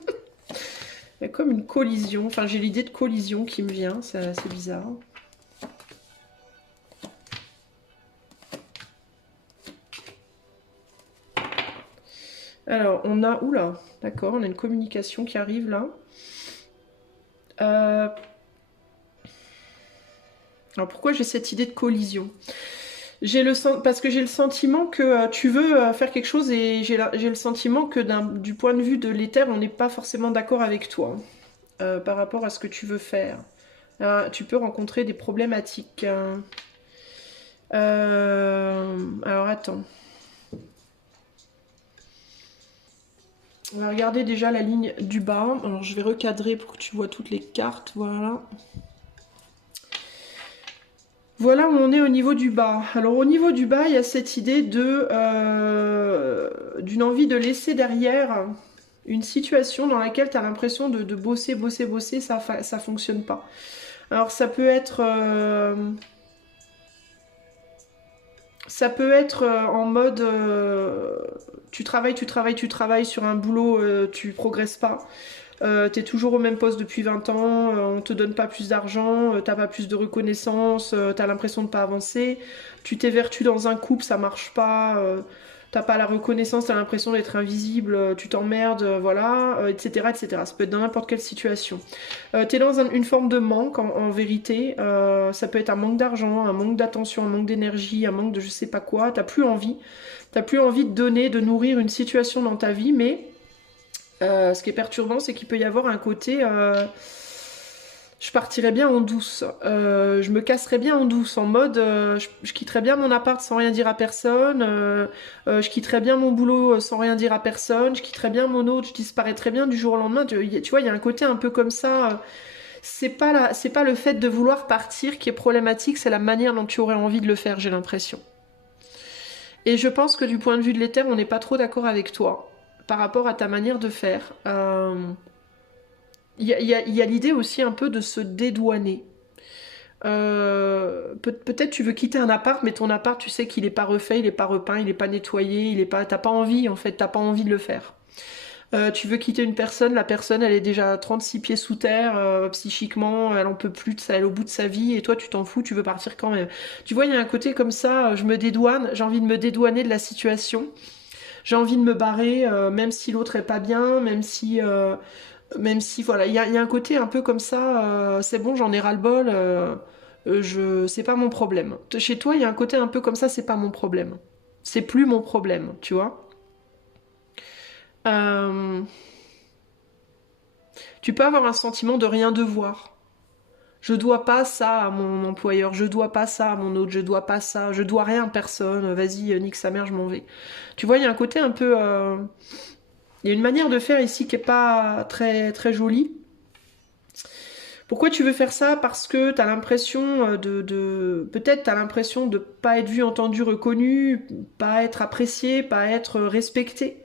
y a comme une collision. Enfin, j'ai l'idée de collision qui me vient. C'est assez bizarre. Alors, on a... Oula, d'accord, on a une communication qui arrive là. Alors, pourquoi j'ai cette idée de collision ? Parce que j'ai le sentiment que tu veux faire quelque chose et j'ai le sentiment que du point de vue de l'éther, on n'est pas forcément d'accord avec toi par rapport à ce que tu veux faire. Tu peux rencontrer des problématiques. Alors attends. On va regarder déjà la ligne du bas. Alors je vais recadrer pour que tu vois toutes les cartes. Voilà. Voilà où on est au niveau du bas. Alors au niveau du bas, il y a cette idée de d'une envie de laisser derrière une situation dans laquelle tu as l'impression de bosser, bosser, bosser, ça fonctionne pas. Alors ça peut être en mode tu travailles, tu travailles, tu travailles sur un boulot, tu progresses pas. T'es toujours au même poste depuis 20 ans, on te donne pas plus d'argent, t'as pas plus de reconnaissance, t'as l'impression de pas avancer, tu t'évertues dans un couple, ça marche pas, t'as pas la reconnaissance, t'as l'impression d'être invisible, tu t'emmerdes, voilà, etc., etc. Ça peut être dans n'importe quelle situation. T'es dans une forme de manque en vérité, ça peut être un manque d'argent, un manque d'attention, un manque d'énergie, un manque de je sais pas quoi, t'as plus envie de donner, de nourrir une situation dans ta vie, mais ce qui est perturbant, c'est qu'il peut y avoir un côté je partirais bien en douce, je me casserais bien en douce, en mode je quitterais bien mon appart sans rien dire à personne, je quitterais bien mon boulot sans rien dire à personne, je quitterais bien mon autre, je disparaîtrais bien du jour au lendemain. Tu vois, il y a un côté un peu comme ça. C'est pas le fait de vouloir partir qui est problématique, c'est la manière dont tu aurais envie de le faire, j'ai l'impression. Et je pense que du point de vue de l'éther, on n'est pas trop d'accord avec toi par rapport à ta manière de faire. Il y a l'idée aussi un peu de se dédouaner. Peut-être tu veux quitter un appart, mais ton appart, tu sais qu'il n'est pas refait, il n'est pas repeint, il n'est pas nettoyé, t'as pas envie en fait, t'as pas envie de le faire. Tu veux quitter une personne, la personne elle est déjà 36 pieds sous terre, psychiquement, elle en peut plus, elle est au bout de sa vie, et toi tu t'en fous, tu veux partir quand même. Tu vois, il y a un côté comme ça, je me dédouane, j'ai envie de me dédouaner de la situation, j'ai envie de me barrer, même si l'autre est pas bien, même si voilà, il y a un côté un peu comme ça, c'est bon, j'en ai ras-le-bol, c'est pas mon problème. Chez toi, il y a un côté un peu comme ça, c'est pas mon problème. C'est plus mon problème, tu vois. Euh, Tu peux avoir un sentiment de rien devoir. Je dois pas ça à mon employeur, je dois pas ça à mon autre, je dois pas ça, je dois rien à personne, vas-y, nique sa mère, je m'en vais. Tu vois, il y a un côté un peu. Il y a une manière de faire ici qui est pas très, très jolie. Pourquoi tu veux faire ça? Parce que t'as l'impression peut-être t'as l'impression de pas être vu, entendu, reconnu, pas être apprécié, pas être respecté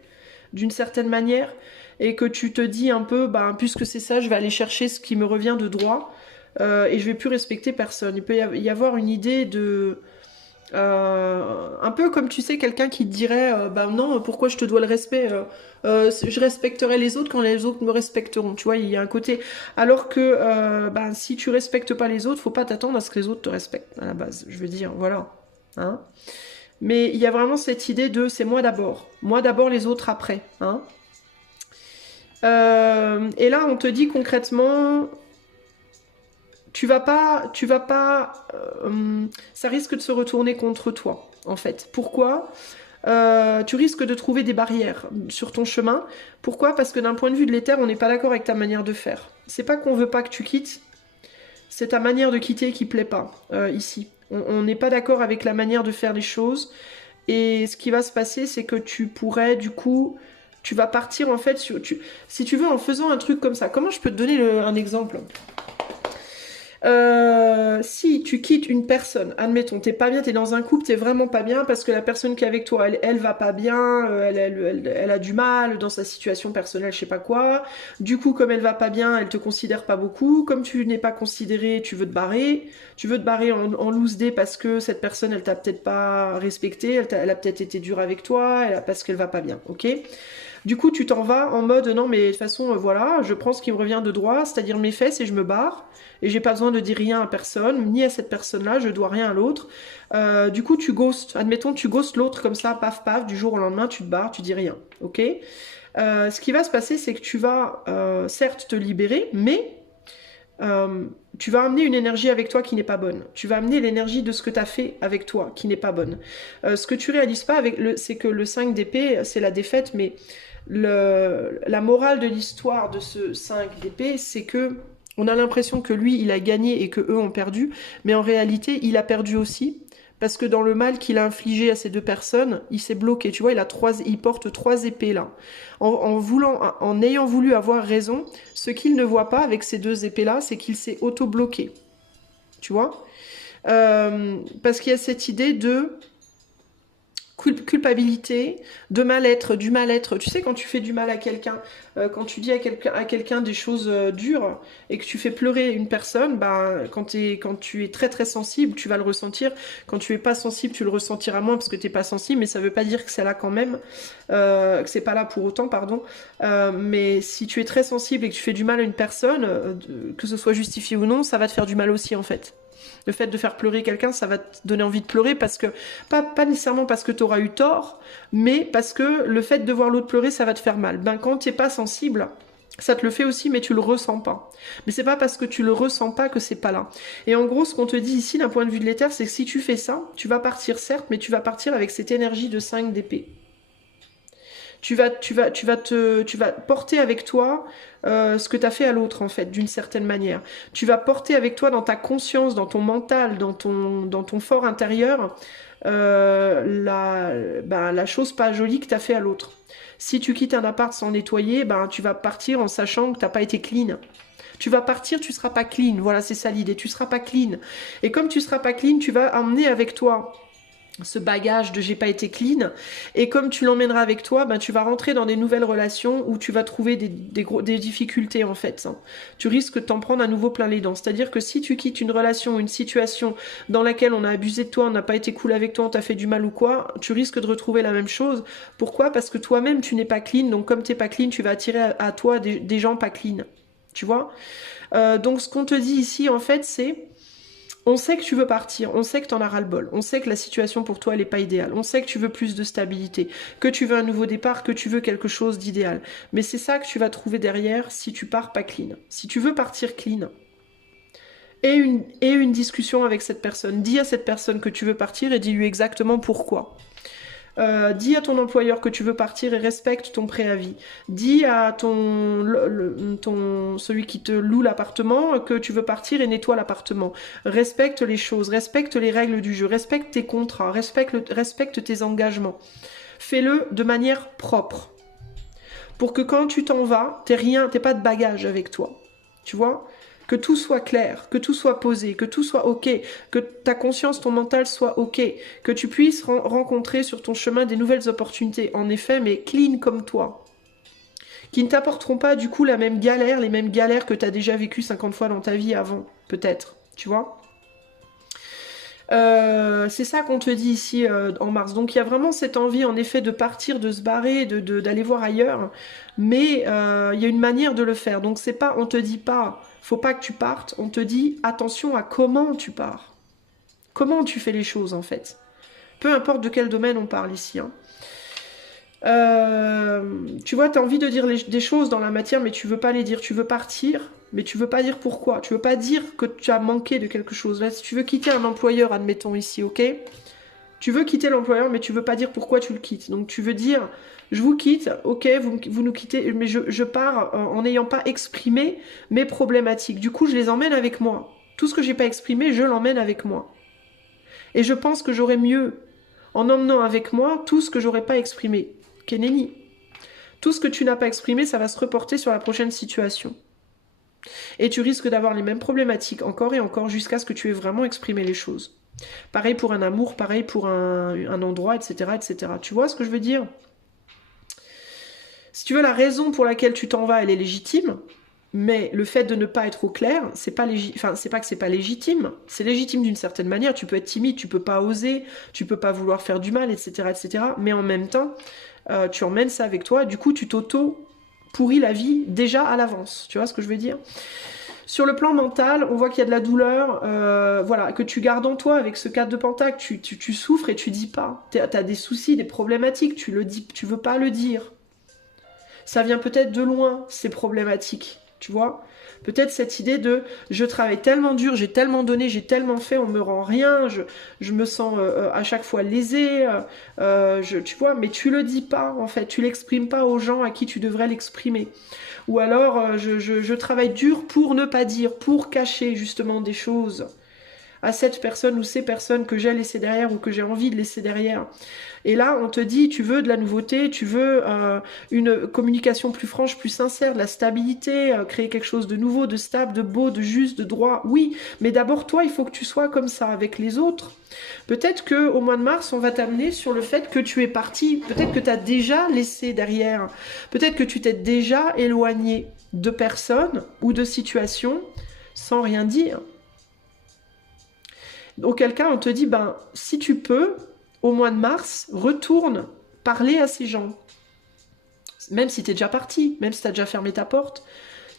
d'une certaine manière, et que tu te dis un peu, bah, puisque c'est ça, je vais aller chercher ce qui me revient de droit, et je vais plus respecter personne. Il peut y avoir une idée de un peu comme tu sais quelqu'un qui te dirait bah non, pourquoi je te dois le respect, je respecterai les autres quand les autres me respecteront, tu vois, il y a un côté, alors que bah, si tu respectes pas les autres, faut pas t'attendre à ce que les autres te respectent à la base, je veux dire, voilà, hein. Mais il y a vraiment cette idée de c'est moi d'abord, les autres après, hein. Et là on te dit concrètement ça risque de se retourner contre toi, en fait. Pourquoi? Tu risques de trouver des barrières sur ton chemin. Pourquoi? Parce que d'un point de vue de l'éther, on n'est pas d'accord avec ta manière de faire. C'est pas qu'on veut pas que tu quittes, c'est ta manière de quitter qui plaît pas, ici. On n'est pas d'accord avec la manière de faire les choses. Et ce qui va se passer, c'est que tu pourrais, du coup, tu vas partir, en fait, si tu veux, en faisant un truc comme ça. Comment je peux te donner un exemple? Si tu quittes une personne, admettons, t'es pas bien, t'es dans un couple, t'es vraiment pas bien parce que la personne qui est avec toi, elle va pas bien, elle a du mal dans sa situation personnelle, je sais pas quoi. Du coup, comme elle va pas bien, elle te considère pas beaucoup. Comme tu n'es pas considéré, tu veux te barrer. Tu veux te barrer en loose day parce que cette personne, elle t'a peut-être pas respecté, elle a peut-être été dure avec toi, parce qu'elle va pas bien, ok? Du coup, tu t'en vas en mode non, mais de toute façon, voilà, je prends ce qui me revient de droit, c'est-à-dire mes fesses, et je me barre. Et j'ai pas besoin de dire rien à personne, ni à cette personne-là, je dois rien à l'autre. Du coup, tu ghostes. Admettons, tu ghostes l'autre comme ça, paf, paf, du jour au lendemain, tu te barres, tu dis rien. Ok? Ce qui va se passer, c'est que tu vas certes te libérer, mais tu vas amener une énergie avec toi qui n'est pas bonne. Tu vas amener l'énergie de ce que tu as fait avec toi qui n'est pas bonne. Ce que tu réalises pas c'est que le 5 d'épée, c'est la défaite, mais la morale de l'histoire de ce 5 d'épée, c'est que on a l'impression que lui, il a gagné et que eux ont perdu, mais en réalité, il a perdu aussi, Parce que dans le mal qu'il a infligé à ces deux personnes, il s'est bloqué. Tu vois, il porte 3 épées là. En ayant voulu avoir raison, ce qu'il ne voit pas avec ces 2 épées là, c'est qu'il s'est auto-bloqué. Tu vois, parce qu'il y a cette idée de culpabilité, de mal-être, du mal-être. Tu sais, quand tu fais du mal à quelqu'un, quand tu dis à quelqu'un des choses dures et que tu fais pleurer une personne, bah, quand tu es très très sensible, tu vas le ressentir. Quand tu es pas sensible, tu le ressentiras moins parce que tu n'es pas sensible, mais ça veut pas dire que c'est là quand même, que c'est pas là pour autant, pardon. Mais si tu es très sensible et que tu fais du mal à une personne, que ce soit justifié ou non, ça va te faire du mal aussi en fait. Le fait de faire pleurer quelqu'un, ça va te donner envie de pleurer parce que, pas nécessairement parce que tu auras eu tort, mais parce que le fait de voir l'autre pleurer, ça va te faire mal. Ben, quand tu n'es pas sensible, ça te le fait aussi, mais tu le ressens pas. Mais c'est pas parce que tu le ressens pas que c'est pas là. Et en gros, ce qu'on te dit ici, d'un point de vue de l'éther, c'est que si tu fais ça, tu vas partir certes, mais tu vas partir avec cette énergie de 5 d'épée. Tu vas porter avec toi ce que tu as fait à l'autre, en fait, d'une certaine manière. Tu vas porter avec toi dans ta conscience, dans ton mental, dans ton fort intérieur, la chose pas jolie que tu as fait à l'autre. Si tu quittes un appart sans nettoyer, ben, tu vas partir en sachant que tu n'as pas été clean. Tu vas partir, tu ne seras pas clean. Voilà, c'est ça l'idée. Tu ne seras pas clean. Et comme tu ne seras pas clean, tu vas emmener avec toi ce bagage de j'ai pas été clean, et comme tu l'emmèneras avec toi, ben tu vas rentrer dans des nouvelles relations où tu vas trouver des difficultés en fait. Tu risques de t'en prendre à nouveau plein les dents. C'est-à-dire que si tu quittes une relation, une situation dans laquelle on a abusé de toi, on n'a pas été cool avec toi, on t'a fait du mal ou quoi, tu risques de retrouver la même chose. Pourquoi? Parce que toi-même tu n'es pas clean, donc comme tu n'es pas clean, tu vas attirer à toi des gens pas clean. Tu vois? Donc ce qu'on te dit ici en fait c'est: on sait que tu veux partir, on sait que tu en as ras-le-bol, on sait que la situation pour toi elle n'est pas idéale, on sait que tu veux plus de stabilité, que tu veux un nouveau départ, que tu veux quelque chose d'idéal. Mais c'est ça que tu vas trouver derrière si tu pars pas clean. Si tu veux partir clean, et une discussion avec cette personne, dis à cette personne que tu veux partir et dis-lui exactement pourquoi. Dis à ton employeur que tu veux partir et respecte ton préavis. Dis à celui qui te loue l'appartement que tu veux partir et nettoie l'appartement. Respecte les choses, respecte les règles du jeu, respecte tes contrats, respecte tes engagements. Fais-le de manière propre. Pour que quand tu t'en vas, t'aies pas de bagage avec toi. Tu vois ? Que tout soit clair, que tout soit posé, que tout soit ok, que ta conscience, ton mental soit ok, que tu puisses rencontrer sur ton chemin des nouvelles opportunités, en effet, mais clean comme toi, qui ne t'apporteront pas du coup les mêmes galères que tu as déjà vécues 50 fois dans ta vie avant, peut-être, tu vois. C'est ça qu'on te dit ici en mars. Donc il y a vraiment cette envie en effet de partir, de se barrer, d'aller voir ailleurs, mais il y a une manière de le faire. Donc c'est pas, on te dit pas, faut pas que tu partes, on te dit attention à comment tu pars. Comment tu fais les choses en fait. Peu importe de quel domaine on parle ici. Hein. Tu vois, tu as envie de dire des choses dans la matière, mais tu veux pas les dire. Tu veux partir, mais tu veux pas dire pourquoi. Tu veux pas dire que tu as manqué de quelque chose. Là, si tu veux quitter un employeur, admettons ici, ok? Tu veux quitter l'employeur, mais tu veux pas dire pourquoi tu le quittes. Donc tu veux dire, je vous quitte, ok, vous nous quittez, mais je pars en n'ayant pas exprimé mes problématiques. Du coup, je les emmène avec moi. Tout ce que j'ai pas exprimé, je l'emmène avec moi. Et je pense que j'aurais mieux en emmenant avec moi tout ce que j'aurais pas exprimé. Keneni. Tout ce que tu n'as pas exprimé, ça va se reporter sur la prochaine situation. Et tu risques d'avoir les mêmes problématiques encore et encore jusqu'à ce que tu aies vraiment exprimé les choses. Pareil pour un amour, pareil pour un endroit, etc., etc. Tu vois ce que je veux dire? Si tu veux, la raison pour laquelle tu t'en vas, elle est légitime, mais le fait de ne pas être au clair, c'est pas c'est pas que c'est pas légitime, c'est légitime d'une certaine manière. Tu peux être timide, tu peux pas oser, tu peux pas vouloir faire du mal, etc., etc. Mais en même temps, tu emmènes ça avec toi, du coup tu t'auto-pourris la vie déjà à l'avance. Tu vois ce que je veux dire? Sur le plan mental, on voit qu'il y a de la douleur, voilà, que tu gardes en toi avec ce 4 de pentacle, tu souffres et tu dis pas. T'as des soucis, des problématiques, tu le dis, tu veux pas le dire. Ça vient peut-être de loin, ces problématiques, tu vois. Peut-être cette idée de je travaille tellement dur, j'ai tellement donné, j'ai tellement fait, on me rend rien, je me sens à chaque fois lésée, tu vois, mais tu le dis pas en fait, tu l'exprimes pas aux gens à qui tu devrais l'exprimer. Ou alors je travaille dur pour ne pas dire, pour cacher justement des choses. à cette personne ou ces personnes que j'ai laissées derrière ou que j'ai envie de laisser derrière. Et là, on te dit, tu veux de la nouveauté, tu veux une communication plus franche, plus sincère, de la stabilité, créer quelque chose de nouveau, de stable, de beau, de juste, de droit. Oui, mais d'abord, toi, il faut que tu sois comme ça avec les autres. Peut-être qu'au mois de mars, on va t'amener sur le fait que tu es parti. Peut-être que tu as déjà laissé derrière. Peut-être que tu t'es déjà éloigné de personnes ou de situations sans rien dire. Auquel cas, on te dit, ben, si tu peux, au mois de mars, retourne parler à ces gens. Même si tu es déjà parti, même si tu as déjà fermé ta porte.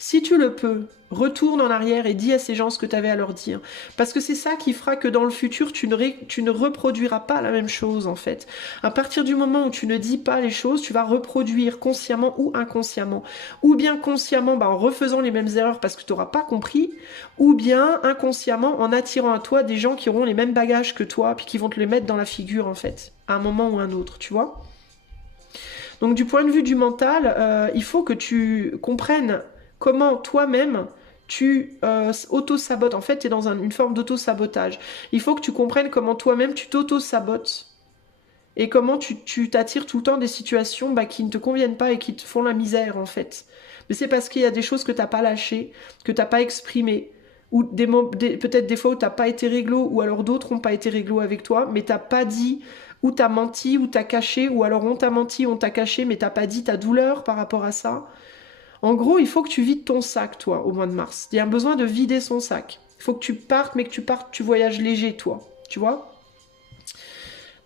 Si tu le peux, retourne en arrière et dis à ces gens ce que tu avais à leur dire. Parce que c'est ça qui fera que dans le futur, tu ne reproduiras pas la même chose, en fait. À partir du moment où tu ne dis pas les choses, tu vas reproduire consciemment ou inconsciemment. Ou bien consciemment, en refaisant les mêmes erreurs parce que tu n'auras pas compris, ou bien inconsciemment en attirant à toi des gens qui auront les mêmes bagages que toi, puis qui vont te les mettre dans la figure, en fait, à un moment ou à un autre, tu vois. Donc du point de vue du mental, il faut que tu comprennes comment toi-même tu auto-sabotes. En fait, tu es dans une forme d'auto-sabotage. Il faut que tu comprennes comment toi-même tu t'auto-sabotes et comment tu t'attires tout le temps des situations qui ne te conviennent pas et qui te font la misère, en fait. Mais c'est parce qu'il y a des choses que tu n'as pas lâchées, que tu n'as pas exprimées, ou peut-être des fois où tu n'as pas été réglo, ou alors d'autres n'ont pas été réglo avec toi, mais tu n'as pas dit, ou tu as menti, ou tu as caché, ou alors on t'a menti, on t'a caché, mais tu n'as pas dit ta douleur par rapport à ça. En gros, il faut que tu vides ton sac, toi, au mois de mars. Il y a besoin de vider son sac. Il faut que tu partes, mais que tu voyages léger, toi. Tu vois ?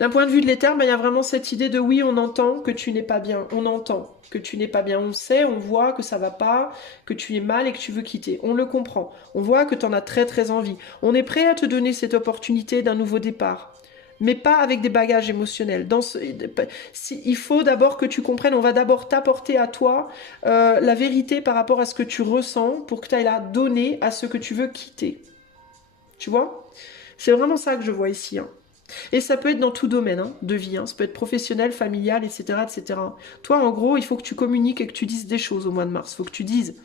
D'un point de vue de l'éther, il y a vraiment cette idée de oui, on entend que tu n'es pas bien. On entend que tu n'es pas bien. On sait, on voit que ça va pas, que tu es mal et que tu veux quitter. On le comprend. On voit que tu en as très très envie. On est prêt à te donner cette opportunité d'un nouveau départ. Mais pas avec des bagages émotionnels. Il faut d'abord que tu comprennes, on va d'abord t'apporter à toi la vérité par rapport à ce que tu ressens pour que tu ailles la donner à ce que tu veux quitter. Tu vois ? C'est vraiment ça que je vois ici. Et ça peut être dans tout domaine de vie. Ça peut être professionnel, familial, etc., etc. Toi, en gros, il faut que tu communiques et que tu dises des choses au mois de mars. Il faut que tu dises...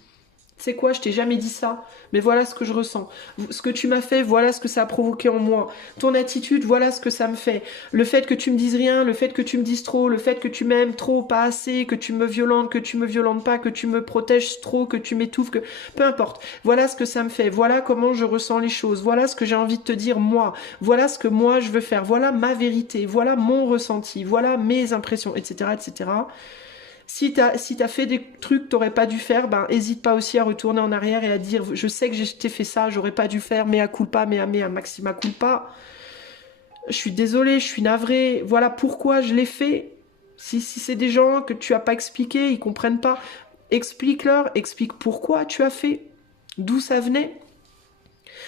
C'est quoi, je t'ai jamais dit ça, mais voilà ce que je ressens. Ce que tu m'as fait, voilà ce que ça a provoqué en moi. Ton attitude, voilà ce que ça me fait. Le fait que tu me dises rien, le fait que tu me dises trop, le fait que tu m'aimes trop, pas assez, que tu me violentes pas, que tu me protèges trop, que tu m'étouffes, que... Peu importe. Voilà ce que ça me fait. Voilà comment je ressens les choses. Voilà ce que j'ai envie de te dire moi. Voilà ce que moi je veux faire. Voilà ma vérité. Voilà mon ressenti. Voilà mes impressions, etc., etc. Si t'as fait des trucs que t'aurais pas dû faire, hésite pas aussi à retourner en arrière et à dire je sais que j'ai fait ça, j'aurais pas dû faire, mea culpa, mea maxima culpa. Je suis désolée, je suis navrée, voilà pourquoi je l'ai fait. Si c'est des gens que tu as pas expliqué, ils comprennent pas, explique-leur, explique pourquoi tu as fait, d'où ça venait.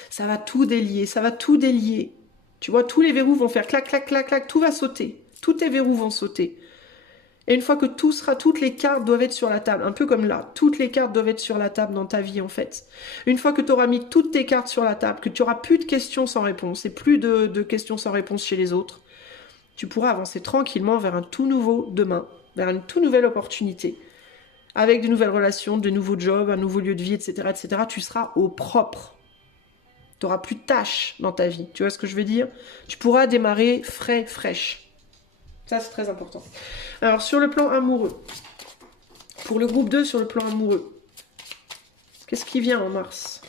Ça va tout délier, ça va tout délier. Tu vois, tous les verrous vont faire clac, clac, clac, clac, tout va sauter. Tous tes verrous vont sauter. Et une fois que tout sera, toutes les cartes doivent être sur la table, un peu comme là, toutes les cartes doivent être sur la table dans ta vie en fait. Une fois que tu auras mis toutes tes cartes sur la table, que tu auras plus de questions sans réponse et plus de questions sans réponse chez les autres, tu pourras avancer tranquillement vers un tout nouveau demain, vers une toute nouvelle opportunité, avec de nouvelles relations, de nouveaux jobs, un nouveau lieu de vie, etc., etc. Tu seras au propre. Tu n'auras plus de tâches dans ta vie, tu vois ce que je veux dire ? Tu pourras démarrer frais, fraîche. Ça, c'est très important. Alors, sur le plan amoureux, pour le groupe 2, sur le plan amoureux, qu'est-ce qui vient en mars ?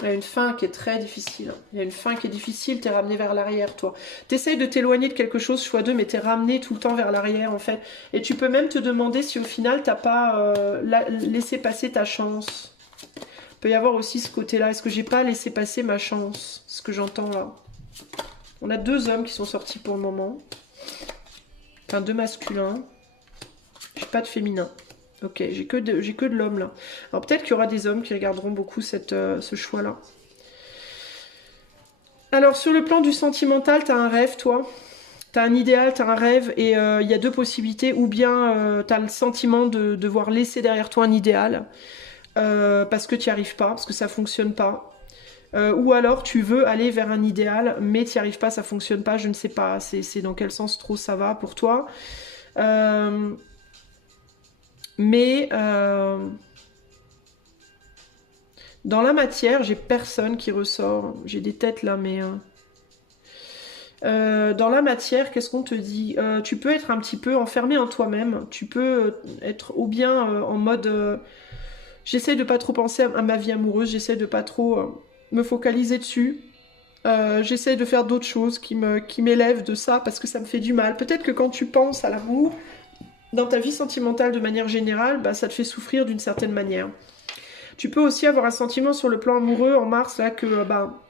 Il y a une fin qui est très difficile. Il y a une fin qui est difficile, t'es ramené vers l'arrière, toi. T'essayes de t'éloigner de quelque chose, choix 2, mais t'es ramené tout le temps vers l'arrière, en fait. Et tu peux même te demander si au final, t'as pas laissé passer ta chance. Il peut y avoir aussi ce côté-là. Est-ce que j'ai pas laissé passer ma chance ? Ce que j'entends là. On a 2 hommes qui sont sortis pour le moment. Enfin, 2 masculins. J'ai pas de féminin. Ok, j'ai que de l'homme là. Alors peut-être qu'il y aura des hommes qui regarderont beaucoup ce choix-là. Alors sur le plan du sentimental, t'as un rêve toi. T'as un idéal, t'as un rêve et il y a 2 possibilités. Ou bien t'as le sentiment de devoir laisser derrière toi un idéal. Parce que tu n'y arrives pas, parce que ça fonctionne pas. Ou alors tu veux aller vers un idéal, mais tu n'y arrives pas, ça fonctionne pas, je ne sais pas. C'est dans quel sens trop ça va pour toi. Mais dans la matière, j'ai personne qui ressort. J'ai des têtes là, mais... dans la matière, qu'est-ce qu'on te dit? Tu peux être un petit peu enfermé en toi-même. Tu peux être ou bien en mode... j'essaie de pas trop penser à ma vie amoureuse. J'essaie de pas trop me focaliser dessus. J'essaie de faire d'autres choses qui m'élèvent de ça parce que ça me fait du mal. Peut-être que quand tu penses à l'amour, dans ta vie sentimentale de manière générale, bah, ça te fait souffrir d'une certaine manière. Tu peux aussi avoir un sentiment sur le plan amoureux en mars, là, que bah,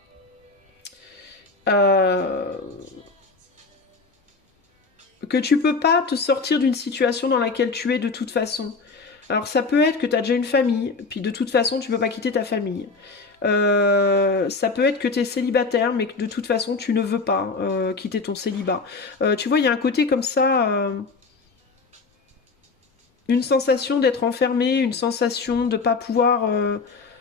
euh, que tu peux pas te sortir d'une situation dans laquelle tu es de toute façon. Alors ça peut être que tu as déjà une famille, puis de toute façon tu peux pas quitter ta famille. Ça peut être que tu es célibataire, mais que de toute façon tu ne veux pas quitter ton célibat. Tu vois, il y a un côté comme ça, une sensation d'être enfermé, une sensation de pas pouvoir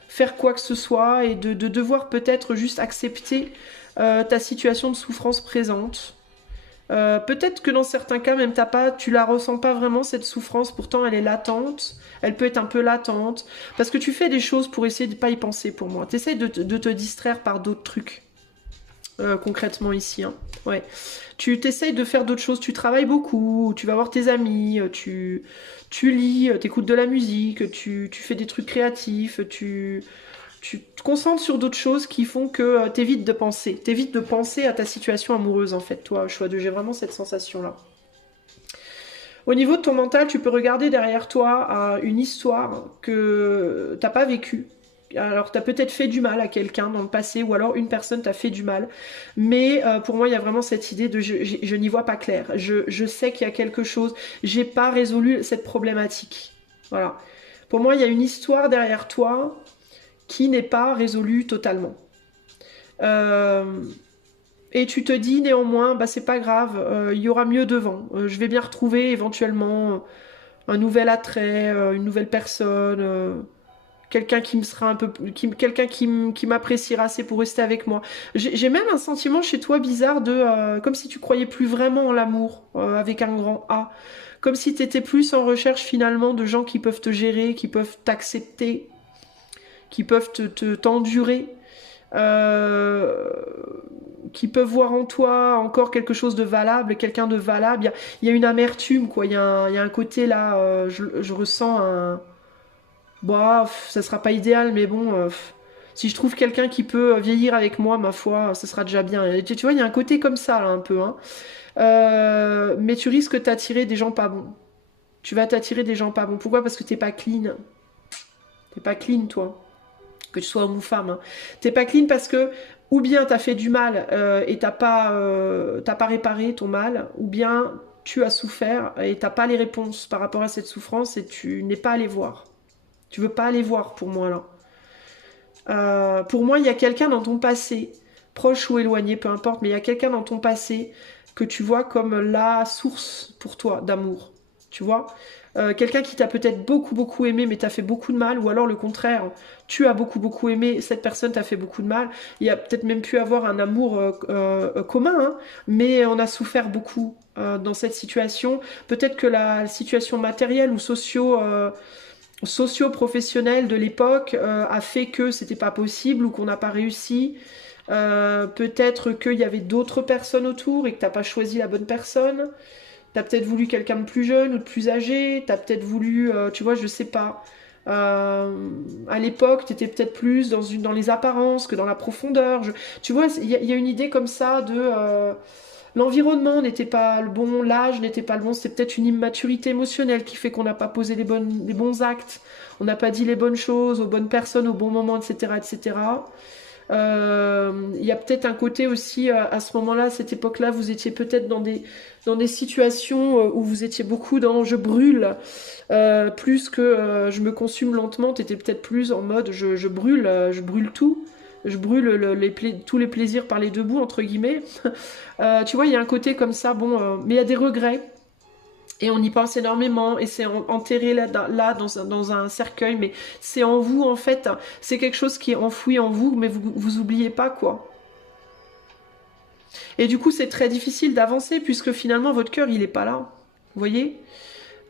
faire quoi que ce soit et de devoir peut-être juste accepter ta situation de souffrance présente. Peut-être que dans certains cas, même tu la ressens pas vraiment cette souffrance, pourtant elle est latente, elle peut être un peu latente, parce que tu fais des choses pour essayer de pas y penser pour moi. Tu essaies de te distraire par d'autres trucs, concrètement ici. Hein. Ouais. Tu t'essayes de faire d'autres choses, tu travailles beaucoup, tu vas voir tes amis, tu lis, tu écoutes de la musique, tu fais des trucs créatifs, tu te concentres sur d'autres choses qui font que t'évites de penser. T'évites de penser à ta situation amoureuse, en fait, toi, choix de j'ai vraiment cette sensation-là. Au niveau de ton mental, tu peux regarder derrière toi une histoire que t'as pas vécue. Alors, t'as peut-être fait du mal à quelqu'un dans le passé, ou alors une personne t'a fait du mal. Mais pour moi, il y a vraiment cette idée de je n'y vois pas clair. Je sais qu'il y a quelque chose. J'ai pas résolu cette problématique. Voilà. Pour moi, il y a une histoire derrière toi qui n'est pas résolu totalement. Euh, et tu te dis néanmoins, bah c'est pas grave, il y aura mieux devant. Je vais bien retrouver éventuellement un nouvel attrait, une nouvelle personne, quelqu'un qui me sera un peu, quelqu'un qui m'appréciera assez pour rester avec moi. J'ai même un sentiment chez toi bizarre de, comme si tu croyais plus vraiment en l'amour avec un grand A, comme si tu étais plus en recherche finalement de gens qui peuvent te gérer, qui peuvent t'accepter, qui peuvent t'endurer, euh, qui peuvent voir en toi encore quelque chose de valable, quelqu'un de valable. Il y a une amertume, quoi. Il y a un côté là, je ressens un. Bah, ça sera pas idéal, mais bon, si je trouve quelqu'un qui peut vieillir avec moi, ma foi, ça sera déjà bien. Et tu vois, il y a un côté comme ça, là, un peu. Hein. Mais tu risques d'attirer des gens pas bons. Tu vas t'attirer des gens pas bons. Pourquoi? Parce que t'es pas clean. T'es pas clean, toi. Que tu sois homme ou femme. Hein. T'es pas clean parce que ou bien t'as fait du mal et t'as pas réparé ton mal, ou bien tu as souffert et t'as pas les réponses par rapport à cette souffrance et tu n'es pas allé voir. Tu veux pas aller voir pour moi là. Pour moi, il y a quelqu'un dans ton passé, proche ou éloigné, peu importe, mais il y a quelqu'un dans ton passé que tu vois comme la source pour toi d'amour. Tu vois quelqu'un qui t'a peut-être beaucoup beaucoup aimé mais t'a fait beaucoup de mal, ou alors le contraire, tu as beaucoup beaucoup aimé, cette personne t'a fait beaucoup de mal. Il y a peut-être même pu avoir un amour commun, hein, mais on a souffert beaucoup dans cette situation. Peut-être que la situation matérielle ou socio-professionnelle de l'époque a fait que c'était pas possible ou qu'on n'a pas réussi. Peut-être qu'il y avait d'autres personnes autour et que t'as pas choisi la bonne personne. T'as peut-être voulu quelqu'un de plus jeune ou de plus âgé. T'as peut-être voulu, tu vois, je sais pas. À l'époque, t'étais peut-être plus dans les apparences que dans la profondeur. Tu vois, il y a une idée comme ça de l'environnement n'était pas le bon, l'âge n'était pas le bon. C'était peut-être une immaturité émotionnelle qui fait qu'on n'a pas posé les bons actes, on n'a pas dit les bonnes choses aux bonnes personnes au bon moment, etc., etc. Il y a peut-être un côté aussi, à ce moment-là, à cette époque-là, vous étiez peut-être dans des situations où vous étiez beaucoup dans je brûle, plus que je me consume lentement, tu étais peut-être plus en mode je brûle tout, je brûle tous les plaisirs par les deux bouts, entre guillemets. Tu vois, il y a un côté comme ça, bon, mais il y a des regrets. Et on y pense énormément, et c'est enterré là dans un cercueil, mais c'est en vous en fait, c'est quelque chose qui est enfoui en vous, mais vous oubliez pas quoi. Et du coup c'est très difficile d'avancer puisque finalement votre cœur il est pas là, vous voyez.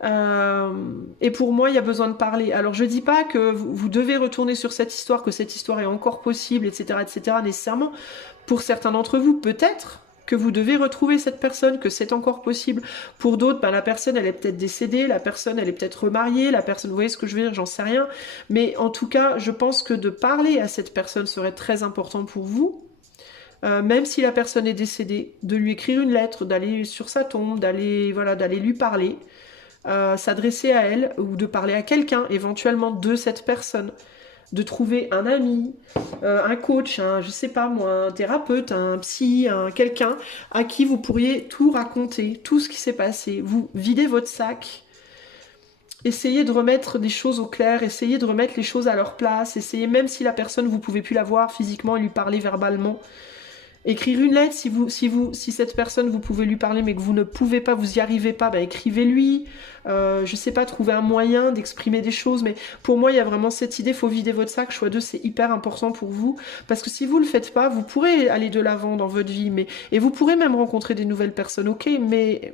Et pour moi, il y a besoin de parler. Alors, je dis pas que vous devez retourner sur cette histoire, que cette histoire est encore possible, etc., nécessairement. Pour certains d'entre vous, peut-être que vous devez retrouver cette personne, que c'est encore possible. Pour d'autres, ben, la personne, elle est peut-être décédée, la personne, elle est peut-être remariée, la personne, vous voyez ce que je veux dire, j'en sais rien. Mais en tout cas, je pense que de parler à cette personne serait très important pour vous. Même si la personne est décédée, de lui écrire une lettre, d'aller sur sa tombe, d'aller voilà, d'aller lui parler, s'adresser à elle ou de parler à quelqu'un éventuellement de cette personne, de trouver un ami, un coach, je sais pas moi, un thérapeute, un psy, quelqu'un à qui vous pourriez tout raconter, tout ce qui s'est passé. Vous videz votre sac, essayez de remettre des choses au clair, essayez de remettre les choses à leur place, essayez même si la personne vous pouvez plus la voir physiquement et lui parler verbalement. Écrire une lettre, si cette personne, vous pouvez lui parler, mais que vous ne pouvez pas, vous y arrivez pas, bah, écrivez-lui. Je sais pas, trouver un moyen d'exprimer des choses, mais pour moi, il y a vraiment cette idée, faut vider votre sac. Choix 2, c'est hyper important pour vous, parce que si vous le faites pas, vous pourrez aller de l'avant dans votre vie, et vous pourrez même rencontrer des nouvelles personnes, ok, mais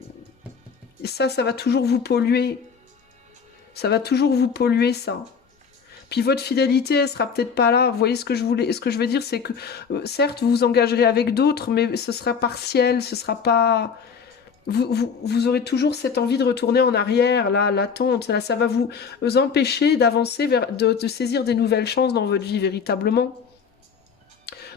ça va toujours vous polluer. Ça va toujours vous polluer, ça. Puis votre fidélité, elle sera peut-être pas là. Vous voyez ce que je veux dire, c'est que certes, vous vous engagerez avec d'autres, mais ce sera partiel, ce sera pas. Vous aurez toujours cette envie de retourner en arrière, là, l'attente, là, ça va vous empêcher d'avancer de saisir des nouvelles chances dans votre vie véritablement.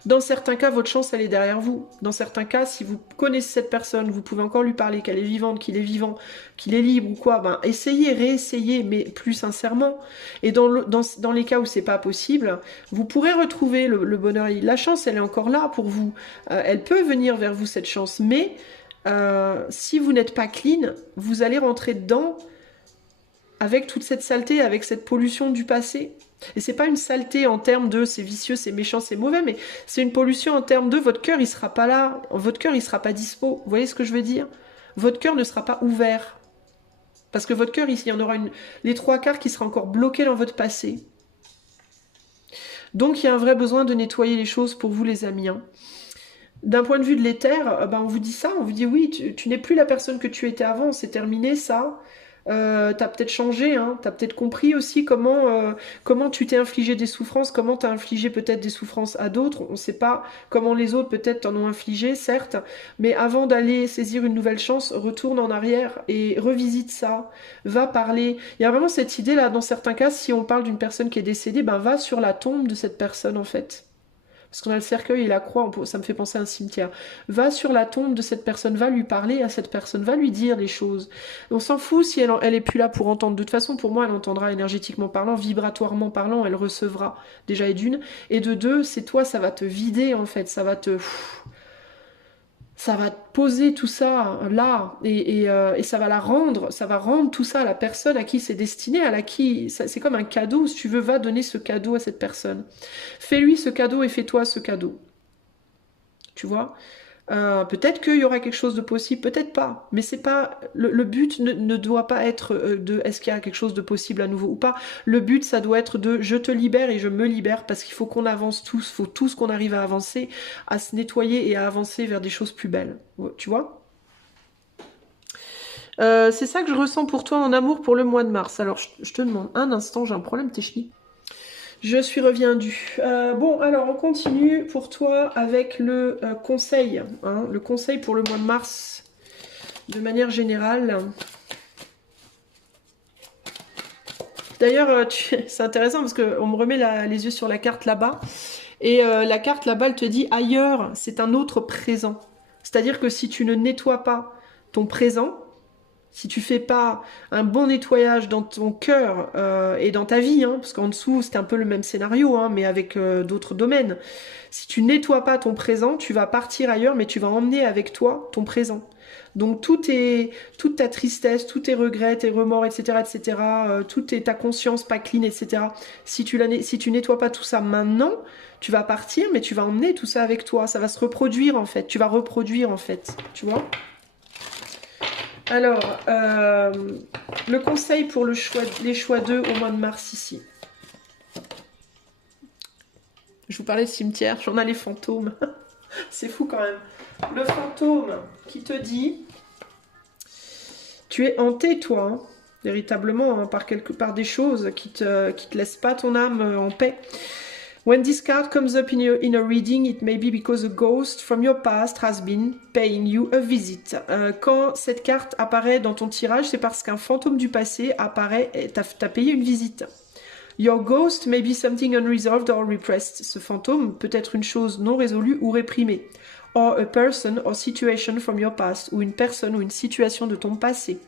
Dans certains cas, votre chance, elle est derrière vous. Dans certains cas, si vous connaissez cette personne, vous pouvez encore lui parler, qu'elle est vivante, qu'il est vivant, qu'il est libre ou quoi, ben essayez, réessayez, mais plus sincèrement. Et dans les cas où c'est pas possible, vous pourrez retrouver le bonheur. La chance, elle est encore là pour vous. Elle peut venir vers vous, cette chance. Mais si vous n'êtes pas clean, vous allez rentrer dedans avec toute cette saleté, avec cette pollution du passé. Et c'est pas une saleté en termes de c'est vicieux, c'est méchant, c'est mauvais, mais c'est une pollution en termes de votre cœur, il sera pas là, votre cœur, il sera pas dispo. Vous voyez ce que je veux dire? Votre cœur ne sera pas ouvert. Parce que votre cœur, ici, il y en aura les trois quarts qui sera encore bloqués dans votre passé. Donc il y a un vrai besoin de nettoyer les choses pour vous, les amis. D'un point de vue de l'éther, ben, on vous dit ça, on vous dit oui, tu n'es plus la personne que tu étais avant, c'est terminé ça. T'as peut-être changé, hein, t'as peut-être compris aussi comment tu t'es infligé des souffrances, comment t'as infligé peut-être des souffrances à d'autres. On ne sait pas comment les autres peut-être t'en ont infligé, certes, mais avant d'aller saisir une nouvelle chance, retourne en arrière et revisite ça, va parler. Il y a vraiment cette idée là, dans certains cas, si on parle d'une personne qui est décédée, ben va sur la tombe de cette personne en fait. Parce qu'on a le cercueil et la croix, ça me fait penser à un cimetière. Va sur la tombe de cette personne, va lui parler à cette personne, va lui dire les choses. On s'en fout si elle est plus là pour entendre. De toute façon, pour moi, elle entendra énergétiquement parlant, vibratoirement parlant, elle recevra déjà et d'une. Et de deux, c'est toi, ça va te vider en fait, ça va te poser tout ça là et ça va ça va rendre tout ça à la personne à qui c'est destiné, c'est comme un cadeau. Si tu veux, va donner ce cadeau à cette personne. Fais-lui ce cadeau et fais-toi ce cadeau. Tu vois? Peut-être qu'il y aura quelque chose de possible, peut-être pas, mais c'est pas le but ne doit pas être de est-ce qu'il y a quelque chose de possible à nouveau ou pas. Le but, ça doit être de je te libère et je me libère parce qu'il faut qu'on avance tous, faut tous qu'on arrive à avancer, à se nettoyer et à avancer vers des choses plus belles. Tu vois? C'est ça que je ressens pour toi en amour pour le mois de mars. Alors je te demande un instant, j'ai un problème technique. Je suis reviendue. Bon, alors on continue pour toi avec le conseil. Hein, le conseil pour le mois de mars, de manière générale. D'ailleurs, c'est intéressant parce qu'on me remet les yeux sur la carte là-bas. Et la carte là-bas, elle te dit ailleurs, c'est un autre présent. C'est-à-dire que si tu ne nettoies pas ton présent, si tu fais pas un bon nettoyage dans ton cœur et dans ta vie, hein, parce qu'en dessous c'est un peu le même scénario, hein, mais avec d'autres domaines. Si tu nettoies pas ton présent, tu vas partir ailleurs, mais tu vas emmener avec toi ton présent. Donc toute ta tristesse, tous tes regrets, tes remords, etc., toute ta conscience pas clean, etc. Si tu nettoies pas tout ça maintenant, tu vas partir, mais tu vas emmener tout ça avec toi. Ça va se reproduire en fait. Tu vas reproduire en fait. Tu vois ? Alors, le conseil pour les choix 2 au mois de mars ici. Je vous parlais de cimetière, j'en ai les fantômes. C'est fou quand même. Le fantôme qui te dit, tu es hanté toi, hein. véritablement, hein, par des choses qui te laissent pas ton âme en paix. When this card comes up in a reading, it may be because a ghost from your past has been paying you a visit. Quand cette carte apparaît dans ton tirage, c'est parce qu'un fantôme du passé apparaît et t'a payé une visite. Your ghost may be something unresolved or repressed. Ce fantôme peut être une chose non résolue ou réprimée. Or a person or situation from your past. Ou une personne ou une situation de ton passé.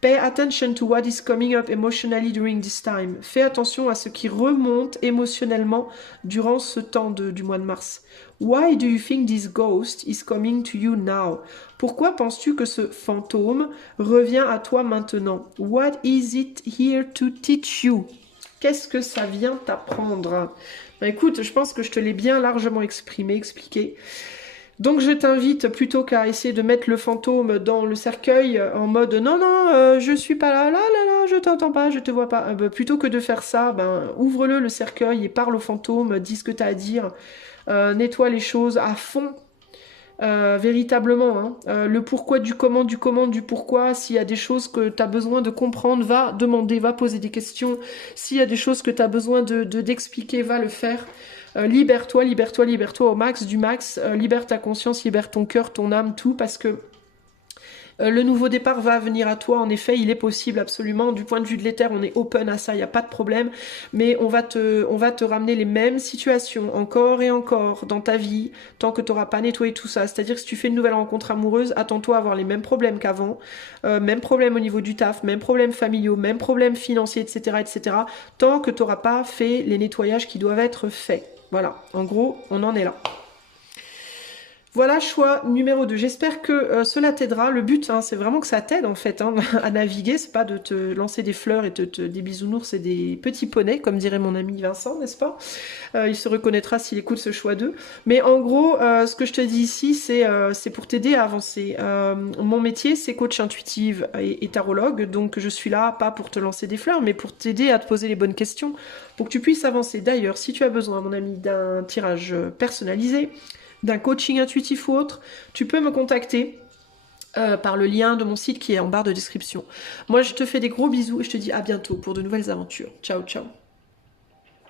Pay attention to what is coming up emotionally during this time. Fais attention à ce qui remonte émotionnellement durant ce temps du mois de mars. Why do you think this ghost is coming to you now? Pourquoi penses-tu que ce fantôme revient à toi maintenant? What is it here to teach you? Qu'est-ce que ça vient t'apprendre? Ben écoute, je pense que je te l'ai bien largement expliqué. Donc je t'invite, plutôt qu'à essayer de mettre le fantôme dans le cercueil en mode non, je suis pas là, je t'entends pas, je te vois pas. Plutôt que de faire ça, ouvre-le le cercueil et parle au fantôme, dis ce que tu as à dire, nettoie les choses à fond. Véritablement, hein. Le pourquoi du comment, du pourquoi, s'il y a des choses que tu as besoin de comprendre, va demander, va poser des questions. S'il y a des choses que tu as besoin d'expliquer, va le faire. Libère-toi au max du max, libère ta conscience, libère ton cœur, ton âme, tout, parce que le nouveau départ va venir à toi. En effet, il est possible absolument. Du point de vue de l'éther, on est open à ça, il n'y a pas de problème. Mais on va te ramener les mêmes situations encore et encore dans ta vie tant que tu n'auras pas nettoyé tout ça. C'est-à-dire que si tu fais une nouvelle rencontre amoureuse, attends-toi à avoir les mêmes problèmes qu'avant. Même problème au niveau du taf, même problème familiaux, même problème financier, etc. Tant que tu n'auras pas fait les nettoyages qui doivent être faits. Voilà, en gros, on en est là. Voilà, choix numéro 2. J'espère que cela t'aidera. Le but, hein, c'est vraiment que ça t'aide en fait à naviguer. C'est pas de te lancer des fleurs et des bisounours et des petits poneys, comme dirait mon ami Vincent, n'est-ce pas? Il se reconnaîtra s'il écoute ce choix 2. Mais en gros, ce que je te dis ici, c'est pour t'aider à avancer. Mon métier, c'est coach intuitive et tarologue. Donc je suis là, pas pour te lancer des fleurs, mais pour t'aider à te poser les bonnes questions, pour que tu puisses avancer. D'ailleurs, si tu as besoin, mon ami, d'un tirage personnalisé, d'un coaching intuitif ou autre, tu peux me contacter par le lien de mon site qui est en barre de description. Moi, je te fais des gros bisous et je te dis à bientôt pour de nouvelles aventures. Ciao, ciao.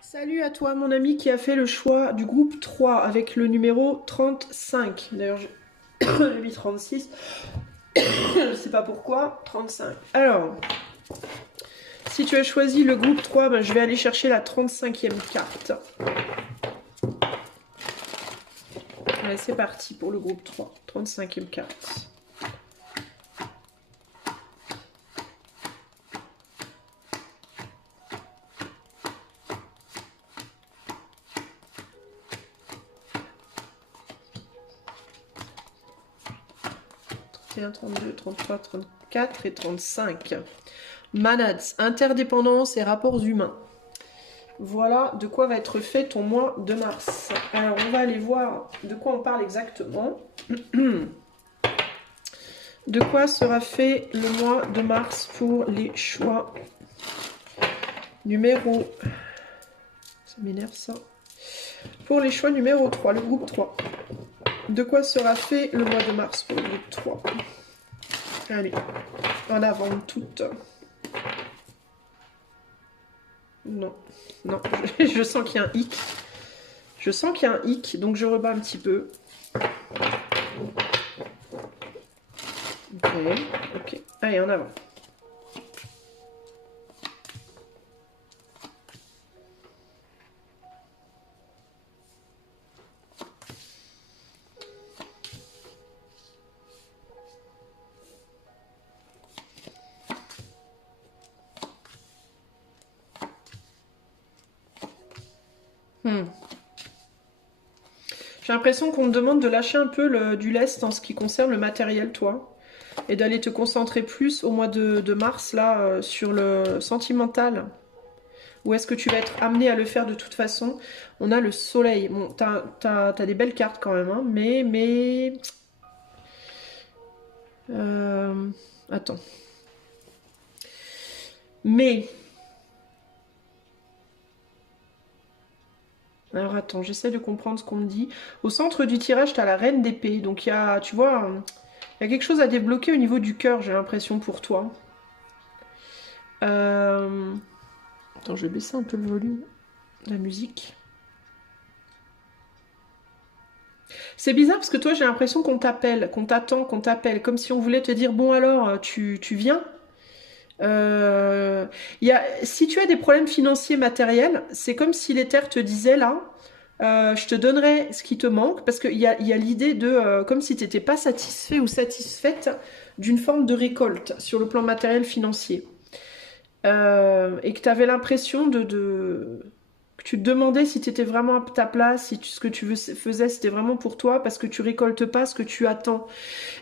Salut à toi, mon ami qui a fait le choix du groupe 3 avec le numéro 35. D'ailleurs, j'ai mis 36. Je sais pas pourquoi. 35. Alors, si tu as choisi le groupe 3, je vais aller chercher la 35e carte. Allez, c'est parti pour le groupe 3, 35e carte. « 31, 32, 33, 34 et 35. Manads, interdépendance et rapports humains. Voilà de quoi va être fait ton mois de mars. Alors, on va aller voir de quoi on parle exactement. De quoi sera fait le mois de mars pour les choix numéro... Ça m'énerve ça. Pour les choix numéro 3, le groupe 3. De quoi sera fait le mois de mars pour le groupe 3? Allez, en avant toutes. Non, non, je sens qu'il y a un hic. Je sens qu'il y a un hic, donc je rebats un petit peu. Ok. Allez, en avant. J'ai l'impression qu'on me demande de lâcher un peu du lest en ce qui concerne le matériel, toi. Et d'aller te concentrer plus au mois de mars, là, sur le sentimental. Ou est-ce que tu vas être amené à le faire de toute façon? On a le soleil. Bon, t'as des belles cartes quand même, hein, mais... Attends. Mais... Alors attends, j'essaie de comprendre ce qu'on me dit. Au centre du tirage, tu as la reine d'épée. Donc il y a, tu vois, il y a quelque chose à débloquer au niveau du cœur, j'ai l'impression, pour toi. Euh, Attends, je vais baisser un peu le volume de la musique. C'est bizarre parce que toi, j'ai l'impression qu'on t'appelle, qu'on t'attend, qu'on t'appelle, comme si on voulait te dire, bon alors, tu viens. Si tu as des problèmes financiers matériels, c'est comme si l'Éther te disait là, je te donnerai ce qui te manque, parce qu'il y a l'idée de, comme si tu n'étais pas satisfait ou satisfaite d'une forme de récolte sur le plan matériel financier. Et que tu avais l'impression que tu te demandais si tu étais vraiment à ta place, si ce que faisais c'était vraiment pour toi, parce que tu récoltes pas ce que tu attends.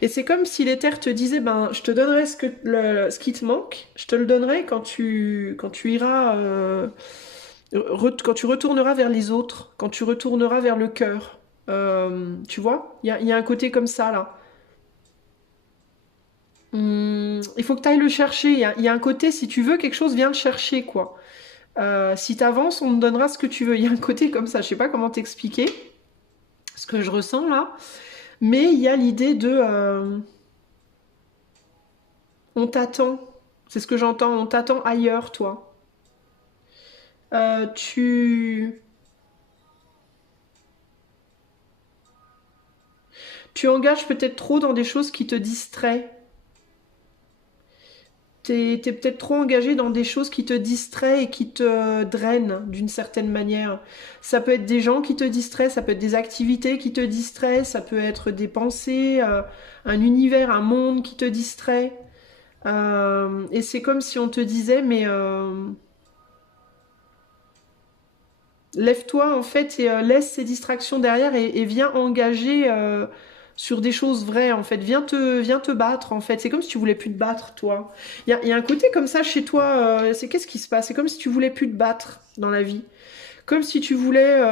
Et c'est comme si l'Éther te disait, ben, je te donnerai ce qui te manque, je te le donnerai quand tu iras, quand tu retourneras vers les autres, quand tu retourneras vers le cœur. Tu vois, il y a un côté comme ça là. Il faut que tu ailles le chercher. Il y a un côté, si tu veux quelque chose, viens le chercher, quoi. Si tu avances, on te donnera ce que tu veux. Il y a un côté comme ça. Je sais pas comment t'expliquer ce que je ressens là. Mais il y a l'idée de on t'attend. C'est ce que j'entends. On t'attend ailleurs, toi. Euh, tu, tu engages peut-être trop dans des choses qui te distraient. T'es peut-être trop engagé dans des choses qui te distraient et qui te drainent d'une certaine manière. Ça peut être des gens qui te distraient, ça peut être des activités qui te distraient, ça peut être des pensées, un univers, un monde qui te distrait. Et c'est comme si on te disait, mais lève-toi en fait et laisse ces distractions derrière et viens engager sur des choses vraies en fait. Viens te battre en fait. C'est comme si tu voulais plus te battre toi. Il y a un côté comme ça chez toi. C'est qu'est-ce qui se passe? C'est comme si tu voulais plus te battre dans la vie. Comme si tu voulais,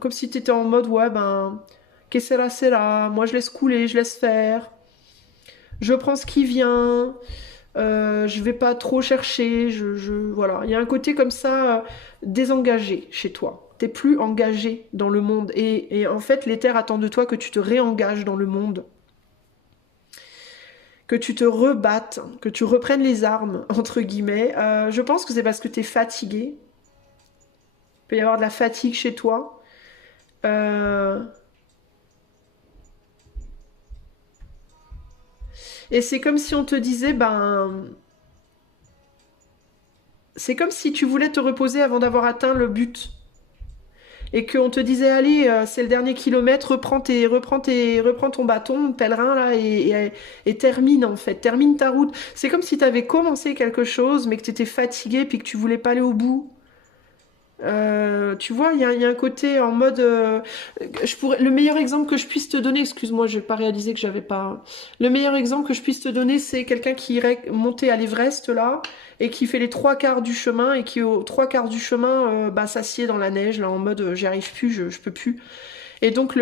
comme si tu étais en mode ouais ben, que c'est là. Moi je laisse couler, je laisse faire. Je prends ce qui vient. Je vais pas trop chercher, voilà. Il y a un côté comme ça désengagé chez toi. T'es plus engagé dans le monde. Et en fait, l'Éther attend de toi que tu te réengages dans le monde, que tu te rebattes, que tu reprennes les armes, entre guillemets. Je pense que c'est parce que t'es fatigué. Il peut y avoir de la fatigue chez toi. Euh, et c'est comme si on te disait, ben, c'est comme si tu voulais te reposer avant d'avoir atteint le but. Et qu'on te disait allez c'est le dernier kilomètre, reprends ton bâton pèlerin là et termine en fait, termine ta route. C'est comme si tu avais commencé quelque chose mais que tu étais fatigué puis que tu voulais pas aller au bout. Tu vois, il y a un côté en mode. Le meilleur exemple que je puisse te donner, excuse-moi, je n'ai pas réalisé que j'avais pas. Le meilleur exemple que je puisse te donner, c'est quelqu'un qui irait monter à l'Everest là et qui fait les trois quarts du chemin et qui aux trois quarts du chemin bah, s'assied dans la neige là en mode j'y arrive plus, je peux plus. Et donc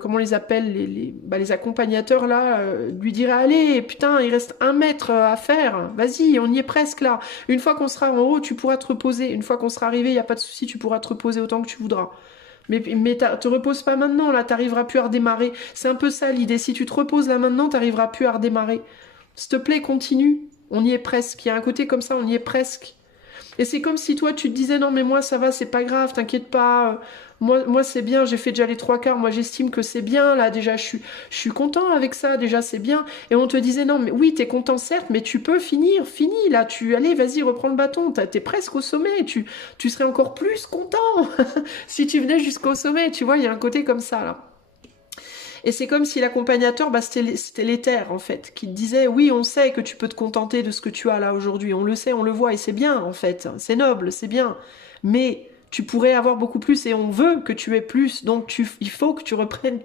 comment on les appelle les accompagnateurs là lui diraient allez putain il reste 1 mètre à faire, vas-y on y est presque là. Une fois qu'on sera en haut tu pourras te reposer. Une fois qu'on sera arrivé il y a pas de souci tu pourras te reposer autant que tu voudras. Mais te repose pas maintenant là t'arriveras plus à redémarrer. C'est un peu ça l'idée. Si tu te reposes là maintenant t'arriveras plus à redémarrer. S'il te plaît continue. On y est presque. Il y a un côté comme ça on y est presque. Et c'est comme si toi, tu te disais, non, mais moi, ça va, c'est pas grave, t'inquiète pas. Moi c'est bien, j'ai fait déjà les trois quarts. Moi, j'estime que c'est bien. Là, déjà, je suis content avec ça. Déjà, c'est bien. Et on te disait, non, mais oui, t'es content, certes, mais tu peux finir. Fini, là. Allez, vas-y, reprends le bâton. T'es presque au sommet. Tu serais encore plus content si tu venais jusqu'au sommet. Tu vois, il y a un côté comme ça, là. Et c'est comme si l'accompagnateur, bah, c'était l'Éther, en fait, qui te disait, oui, on sait que tu peux te contenter de ce que tu as là aujourd'hui, on le sait, on le voit, et c'est bien, en fait, c'est noble, c'est bien, mais tu pourrais avoir beaucoup plus, et on veut que tu aies plus, donc il faut que tu reprennes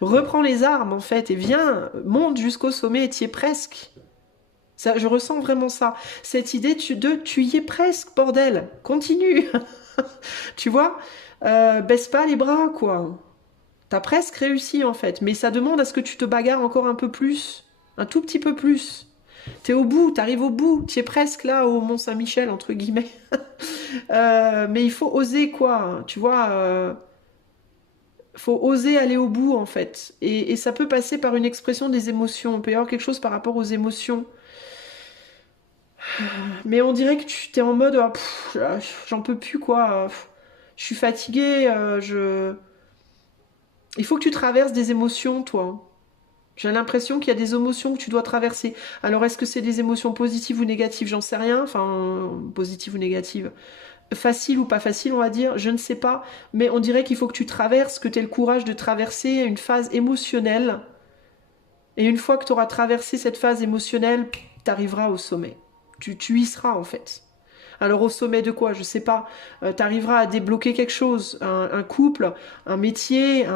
reprends les armes, en fait, et viens, monte jusqu'au sommet, et tu y es presque. Ça, je ressens vraiment ça. Cette idée tu y es presque, bordel, continue, tu vois, baisse pas les bras, quoi. T'as presque réussi en fait, mais ça demande à ce que tu te bagarres encore un peu plus, un tout petit peu plus. T'es au bout, t'arrives au bout, t'es presque là au Mont Saint-Michel entre guillemets. Mais il faut oser quoi, tu vois. Faut oser aller au bout en fait, et ça peut passer par une expression des émotions. Il peut y avoir quelque chose par rapport aux émotions. Mais on dirait que tu t'es en mode, ah, j'en peux plus quoi. Je suis fatiguée. Il faut que tu traverses des émotions, toi. J'ai l'impression qu'il y a des émotions que tu dois traverser. Alors, est-ce que c'est des émotions positives ou négatives? J'en sais rien. Enfin, positives ou négatives. Facile ou pas facile, on va dire, je ne sais pas. Mais on dirait qu'il faut que tu traverses, que tu aies le courage de traverser une phase émotionnelle. Et une fois que tu auras traversé cette phase émotionnelle, tu arriveras au sommet. Tu y seras, en fait. Alors au sommet de quoi? Je sais pas. Tu arriveras à débloquer quelque chose, un couple, un métier,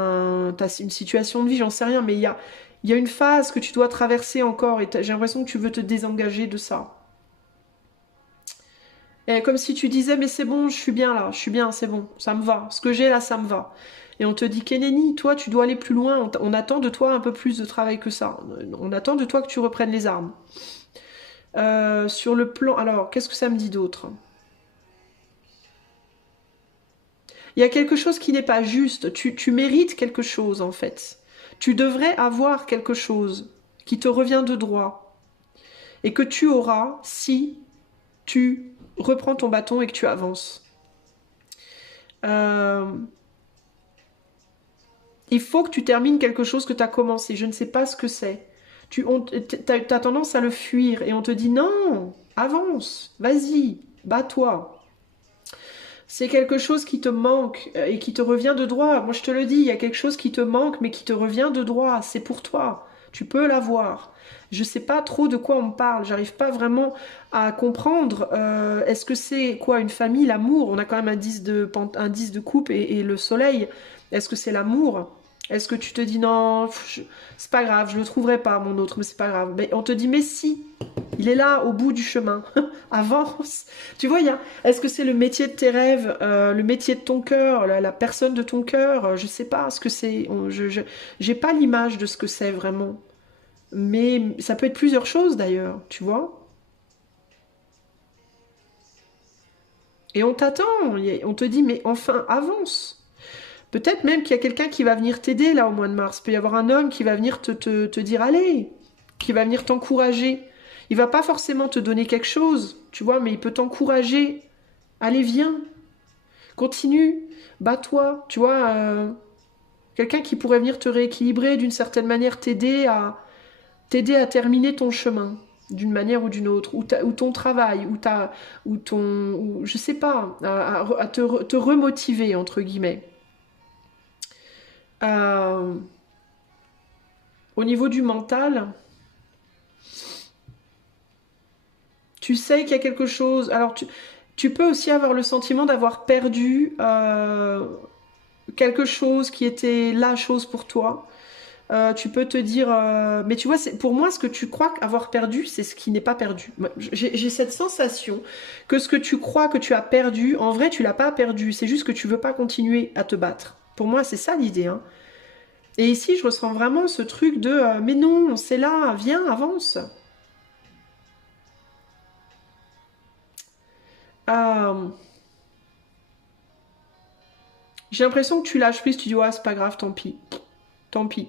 t'as une situation de vie, j'en sais rien, mais il y a une phase que tu dois traverser encore et j'ai l'impression que tu veux te désengager de ça. Et comme si tu disais, mais c'est bon, je suis bien là, je suis bien, c'est bon, ça me va. Ce que j'ai là, ça me va. Et on te dit, Keneni, toi, tu dois aller plus loin, on attend de toi un peu plus de travail que ça. On attend de toi que tu reprennes les armes. Sur le plan... Alors, qu'est-ce que ça me dit d'autre? Il y a quelque chose qui n'est pas juste. Tu mérites quelque chose, en fait. Tu devrais avoir quelque chose qui te revient de droit et que tu auras si tu reprends ton bâton et que tu avances. Euh, il faut que tu termines quelque chose que tu as commencé. Je ne sais pas ce que c'est. Tu as tendance à le fuir et on te dit non, avance, vas-y, bats-toi. C'est quelque chose qui te manque et qui te revient de droit. Moi, je te le dis, il y a quelque chose qui te manque, mais qui te revient de droit. C'est pour toi. Tu peux l'avoir. Je sais pas trop de quoi on me parle. J'arrive pas vraiment à comprendre. Est-ce que c'est quoi une famille, l'amour? On a quand même un 10 de coupe et le soleil. Est-ce que c'est l'amour? Est-ce que tu te dis non, c'est pas grave, je le trouverai pas mon autre, mais c'est pas grave. Mais on te dit mais si, il est là au bout du chemin. Avance. Tu vois, est-ce que c'est le métier de tes rêves, le métier de ton cœur, la personne de ton cœur? Je sais pas ce que c'est. J'ai pas l'image de ce que c'est vraiment. Mais ça peut être plusieurs choses d'ailleurs, tu vois. Et on t'attend, on te dit mais enfin avance. Peut-être même qu'il y a quelqu'un qui va venir t'aider là au mois de mars. Il peut y avoir un homme qui va venir te dire allez, qui va venir t'encourager. Il va pas forcément te donner quelque chose, tu vois, mais il peut t'encourager. Allez, viens, continue, bats-toi, tu vois. Quelqu'un qui pourrait venir te rééquilibrer d'une certaine manière, t'aider à terminer ton chemin d'une manière ou d'une autre, ou ton travail, je sais pas, à te remotiver entre guillemets. Euh, Au niveau du mental, tu sais qu'il y a quelque chose. Alors tu peux aussi avoir le sentiment d'avoir perdu quelque chose qui était la chose pour toi. Tu peux te dire, mais tu vois, pour moi, ce que tu crois avoir perdu, c'est ce qui n'est pas perdu. J'ai cette sensation que ce que tu crois que tu as perdu, en vrai, tu l'as pas perdu. C'est juste que tu veux pas continuer à te battre. Pour moi, c'est ça l'idée, hein. Et ici, je ressens vraiment ce truc de, mais non, c'est là, viens, avance. Euh, j'ai l'impression que tu lâches prise, tu dis, ouais, c'est pas grave, tant pis. Tant pis.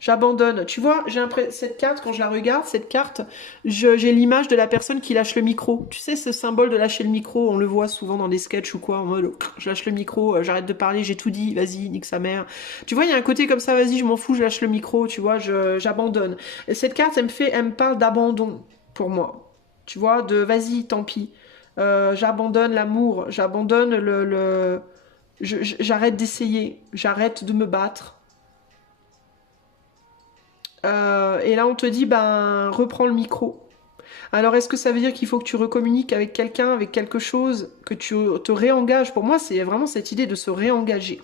J'abandonne. Tu vois, cette carte, quand je la regarde, cette carte, j'ai l'image de la personne qui lâche le micro. Tu sais, ce symbole de lâcher le micro, on le voit souvent dans des sketchs ou quoi, en mode, je lâche le micro, j'arrête de parler, j'ai tout dit, vas-y, nique sa mère. Tu vois, il y a un côté comme ça, vas-y, je m'en fous, je lâche le micro, tu vois, j'abandonne. Et cette carte, elle me parle d'abandon, pour moi. Tu vois, de vas-y, tant pis. J'abandonne l'amour, j'abandonne j'arrête d'essayer, j'arrête de me battre. Et là, on te dit, ben, reprends le micro. Alors, est-ce que ça veut dire qu'il faut que tu recommuniques avec quelqu'un, avec quelque chose, que tu te réengages? Pour moi, c'est vraiment cette idée de se réengager.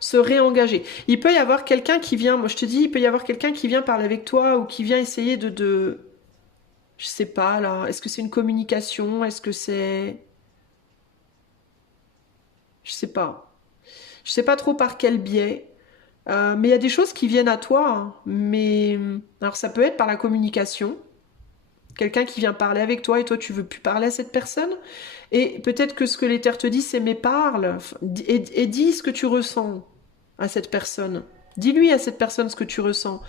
Se réengager. Il peut y avoir quelqu'un qui vient, moi je te dis, il peut y avoir quelqu'un qui vient parler avec toi ou qui vient essayer je sais pas là, est-ce que c'est une communication? Est-ce que c'est... Je sais pas. Je sais pas trop par quel biais. Mais il y a des choses qui viennent à toi, hein. Mais alors ça peut être par la communication, quelqu'un qui vient parler avec toi et toi tu veux plus parler à cette personne. Et peut-être que ce que l'éther te dit, c'est mais parle et dis ce que tu ressens à cette personne. Dis-lui à cette personne ce que tu ressens.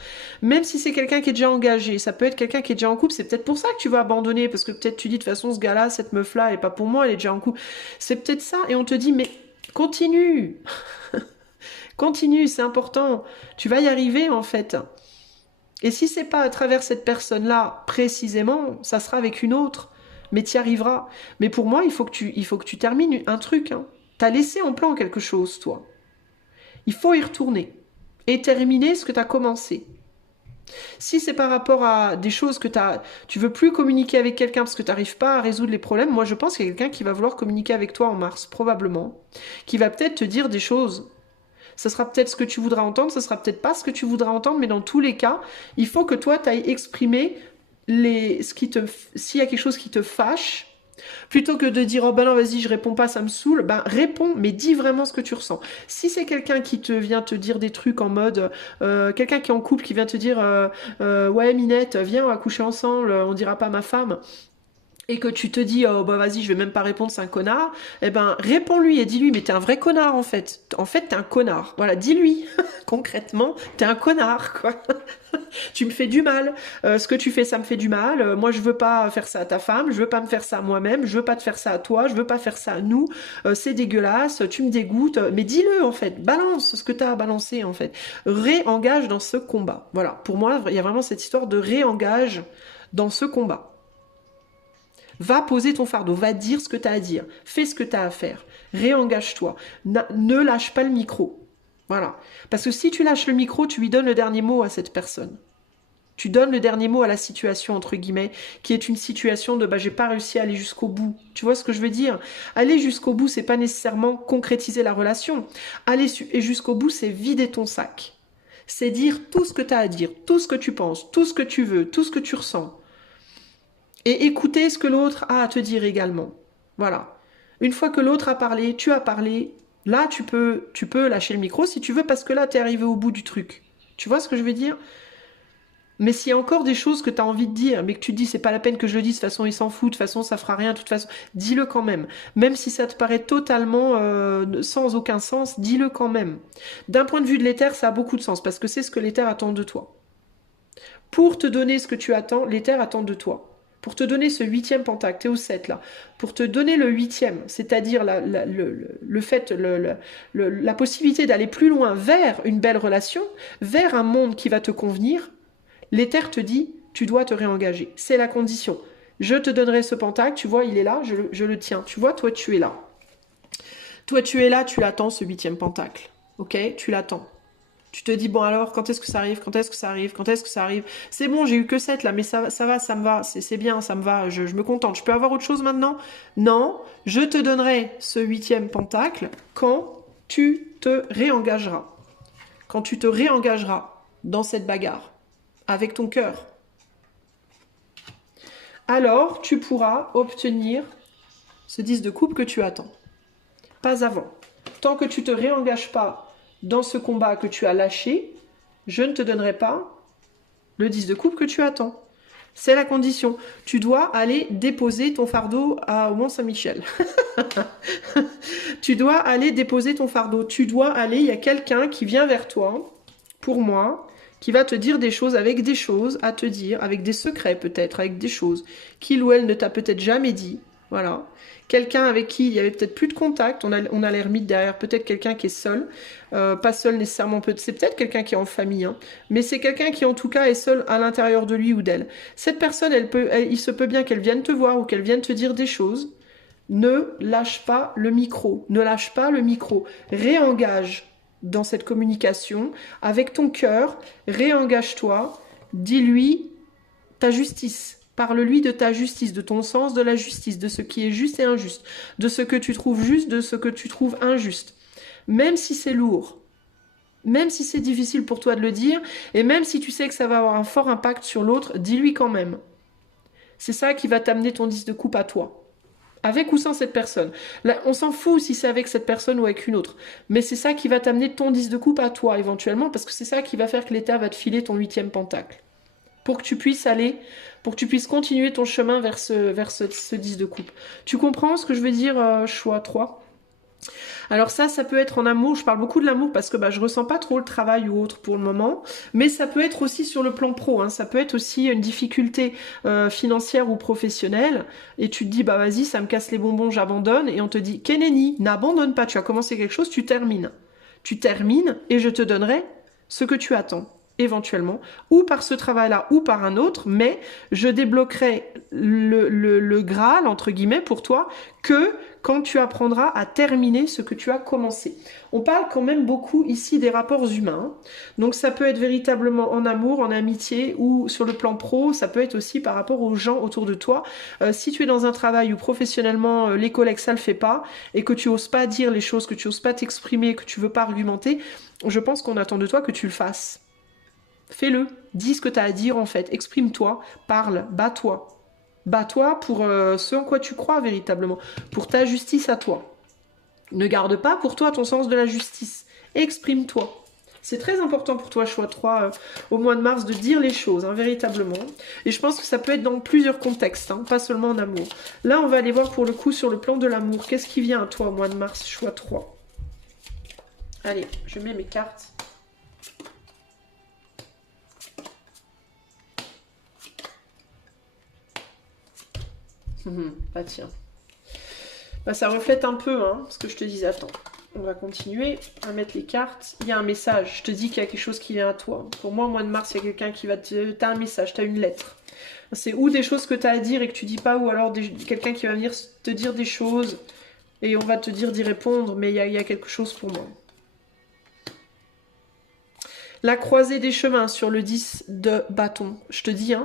Même si c'est quelqu'un qui est déjà engagé, ça peut être quelqu'un qui est déjà en couple, c'est peut-être pour ça que tu vas abandonner, parce que peut-être tu dis de toute façon ce gars-là, cette meuf-là, elle est pas pour moi, elle est déjà en couple. C'est peut-être ça, et on te dit, mais continue, continue, c'est important, tu vas y arriver en fait. Et si c'est pas à travers cette personne-là précisément, ça sera avec une autre, mais tu y arriveras. Mais pour moi, il faut que tu termines un truc. Hein. T'as laissé en plan quelque chose, toi. Il faut y retourner et terminer ce que tu as commencé. Si c'est par rapport à des choses que tu veux plus communiquer avec quelqu'un parce que tu n'arrives pas à résoudre les problèmes, moi je pense qu'il y a quelqu'un qui va vouloir communiquer avec toi en mars, probablement, qui va peut-être te dire des choses. Ce sera peut-être ce que tu voudras entendre, ce sera peut-être pas ce que tu voudras entendre, mais dans tous les cas, il faut que toi tu ailles exprimer s'il y a quelque chose qui te fâche, plutôt que de dire oh ben non vas-y je réponds pas ça me saoule, ben réponds mais dis vraiment ce que tu ressens. Si c'est quelqu'un qui te vient te dire des trucs en mode quelqu'un qui est en couple qui vient te dire ouais Minette viens on va coucher ensemble on dira pas ma femme et que tu te dis oh bah vas-y je vais même pas répondre c'est un connard, eh ben réponds-lui et dis-lui mais t'es un vrai connard en fait t'es un connard, voilà dis-lui concrètement t'es un connard quoi. Tu me fais du mal, ce que tu fais ça me fait du mal, moi je veux pas faire ça à ta femme, je veux pas me faire ça à moi-même, je veux pas te faire ça à toi, je veux pas faire ça à nous, c'est dégueulasse, tu me dégoûtes, mais dis-le en fait, balance ce que tu as à balancer en fait, réengage dans ce combat, voilà, pour moi il y a vraiment cette histoire de réengage dans ce combat. Va poser ton fardeau, va dire ce que tu as à dire, fais ce que tu as à faire, réengage-toi, ne lâche pas le micro. Voilà. Parce que si tu lâches le micro, tu lui donnes le dernier mot à cette personne. Tu donnes le dernier mot à la situation, entre guillemets, qui est une situation de j'ai pas réussi à aller jusqu'au bout. Tu vois ce que je veux dire? Aller jusqu'au bout, c'est pas nécessairement concrétiser la relation. Aller jusqu'au bout, c'est vider ton sac. C'est dire tout ce que tu as à dire, tout ce que tu penses, tout ce que tu veux, tout ce que tu ressens. Et écouter ce que l'autre a à te dire également. Voilà. Une fois que l'autre a parlé, tu as parlé, là tu peux lâcher le micro si tu veux parce que là tu es arrivé au bout du truc. Tu vois ce que je veux dire? Mais s'il y a encore des choses que tu as envie de dire, mais que tu te dis c'est pas la peine que je le dise, de toute façon il s'en fout, de toute façon ça fera rien, de toute façon, dis-le quand même. Même si ça te paraît totalement sans aucun sens, dis-le quand même. D'un point de vue de l'éther, ça a beaucoup de sens parce que c'est ce que l'éther attend de toi. Pour te donner ce que tu attends, l'éther attend de toi. Pour te donner ce 8e pentacle, t'es au 7 là, pour te donner le 8e, c'est-à-dire le fait, la possibilité d'aller plus loin vers une belle relation, vers un monde qui va te convenir, l'éther te dit, tu dois te réengager. C'est la condition. Je te donnerai ce pentacle, tu vois, il est là, je le tiens. Tu vois, toi, tu es là. Toi, tu es là, tu l'attends, ce 8e pentacle. Ok? Tu l'attends. Tu te dis, bon alors, quand est-ce que ça arrive? Quand est-ce que ça arrive? Quand est-ce que ça arrive? C'est bon, j'ai eu que 7 là, mais ça va, ça me va, c'est bien, ça me va, je me contente. Je peux avoir autre chose maintenant? Non, je te donnerai ce 8e pentacle quand tu te réengageras. Quand tu te réengageras dans cette bagarre, avec ton cœur. Alors, tu pourras obtenir ce 10 de coupe que tu attends. Pas avant. Tant que tu ne te réengages pas dans ce combat que tu as lâché, je ne te donnerai pas le 10 de coupe que tu attends. C'est la condition. Tu dois aller déposer ton fardeau au Mont-Saint-Michel. Tu dois aller déposer ton fardeau. Tu dois aller, il y a quelqu'un qui vient vers toi, pour moi, qui va te dire des choses avec des choses à te dire, avec des secrets peut-être, avec des choses qu'il ou elle ne t'a peut-être jamais dit. Voilà. Quelqu'un avec qui il y avait peut-être plus de contact, on a l'ermite derrière, peut-être quelqu'un qui est seul, pas seul nécessairement, c'est peut-être quelqu'un qui est en famille, hein, mais c'est quelqu'un qui en tout cas est seul à l'intérieur de lui ou d'elle. Cette personne, il se peut bien qu'elle vienne te voir ou qu'elle vienne te dire des choses. Ne lâche pas le micro, ne lâche pas le micro, réengage dans cette communication avec ton cœur, réengage-toi, dis-lui ta justice. Parle-lui de ta justice, de ton sens de la justice, de ce qui est juste et injuste, de ce que tu trouves juste, de ce que tu trouves injuste. Même si c'est lourd, même si c'est difficile pour toi de le dire, et même si tu sais que ça va avoir un fort impact sur l'autre, dis-lui quand même. C'est ça qui va t'amener ton 10 de coupe à toi. Avec ou sans cette personne. Là, on s'en fout si c'est avec cette personne ou avec une autre. Mais c'est ça qui va t'amener ton 10 de coupe à toi, éventuellement, parce que c'est ça qui va faire que l'état va te filer ton 8e pentacle. Pour que tu puisses aller, pour que tu puisses continuer ton chemin vers ce 10 de coupe. Tu comprends ce que je veux dire, choix 3? Alors ça peut être en amour, je parle beaucoup de l'amour parce que je ressens pas trop le travail ou autre pour le moment, mais ça peut être aussi sur le plan pro, hein. Ça peut être aussi une difficulté financière ou professionnelle, et tu te dis, vas-y, ça me casse les bonbons, j'abandonne, et on te dit, Keneni, n'abandonne pas, tu as commencé quelque chose, tu termines. Tu termines, et je te donnerai ce que tu attends, éventuellement, ou par ce travail-là, ou par un autre, mais je débloquerai le Graal, entre guillemets, pour toi, que quand tu apprendras à terminer ce que tu as commencé. On parle quand même beaucoup ici des rapports humains, donc ça peut être véritablement en amour, en amitié, ou sur le plan pro, ça peut être aussi par rapport aux gens autour de toi. Si tu es dans un travail où professionnellement les collègues ça le fait pas, et que tu oses pas dire les choses, que tu oses pas t'exprimer, que tu veux pas argumenter, je pense qu'on attend de toi que tu le fasses. Fais-le, dis ce que tu as à dire en fait, exprime-toi, parle, bats-toi. Bats-toi pour ce en quoi tu crois véritablement, pour ta justice à toi. Ne garde pas pour toi ton sens de la justice. Exprime-toi. C'est très important pour toi, choix 3, au mois de mars, de dire les choses, hein, véritablement. Et je pense que ça peut être dans plusieurs contextes, hein, pas seulement en amour. Là, on va aller voir pour le coup sur le plan de l'amour. Qu'est-ce qui vient à toi au mois de mars, choix 3? Allez, je mets mes cartes. Tiens. Ça reflète un peu ce que je te disais. Attends, on va continuer à mettre les cartes. Il y a un message, je te dis qu'il y a quelque chose qui vient à toi. Pour moi, au mois de mars, il y a quelqu'un qui va te... T'as un message, t'as une lettre. C'est ou des choses que t'as à dire et que tu dis pas, ou alors quelqu'un qui va venir te dire des choses et on va te dire d'y répondre, mais il y a quelque chose pour moi. La croisée des chemins sur le 10 de bâton, je te dis,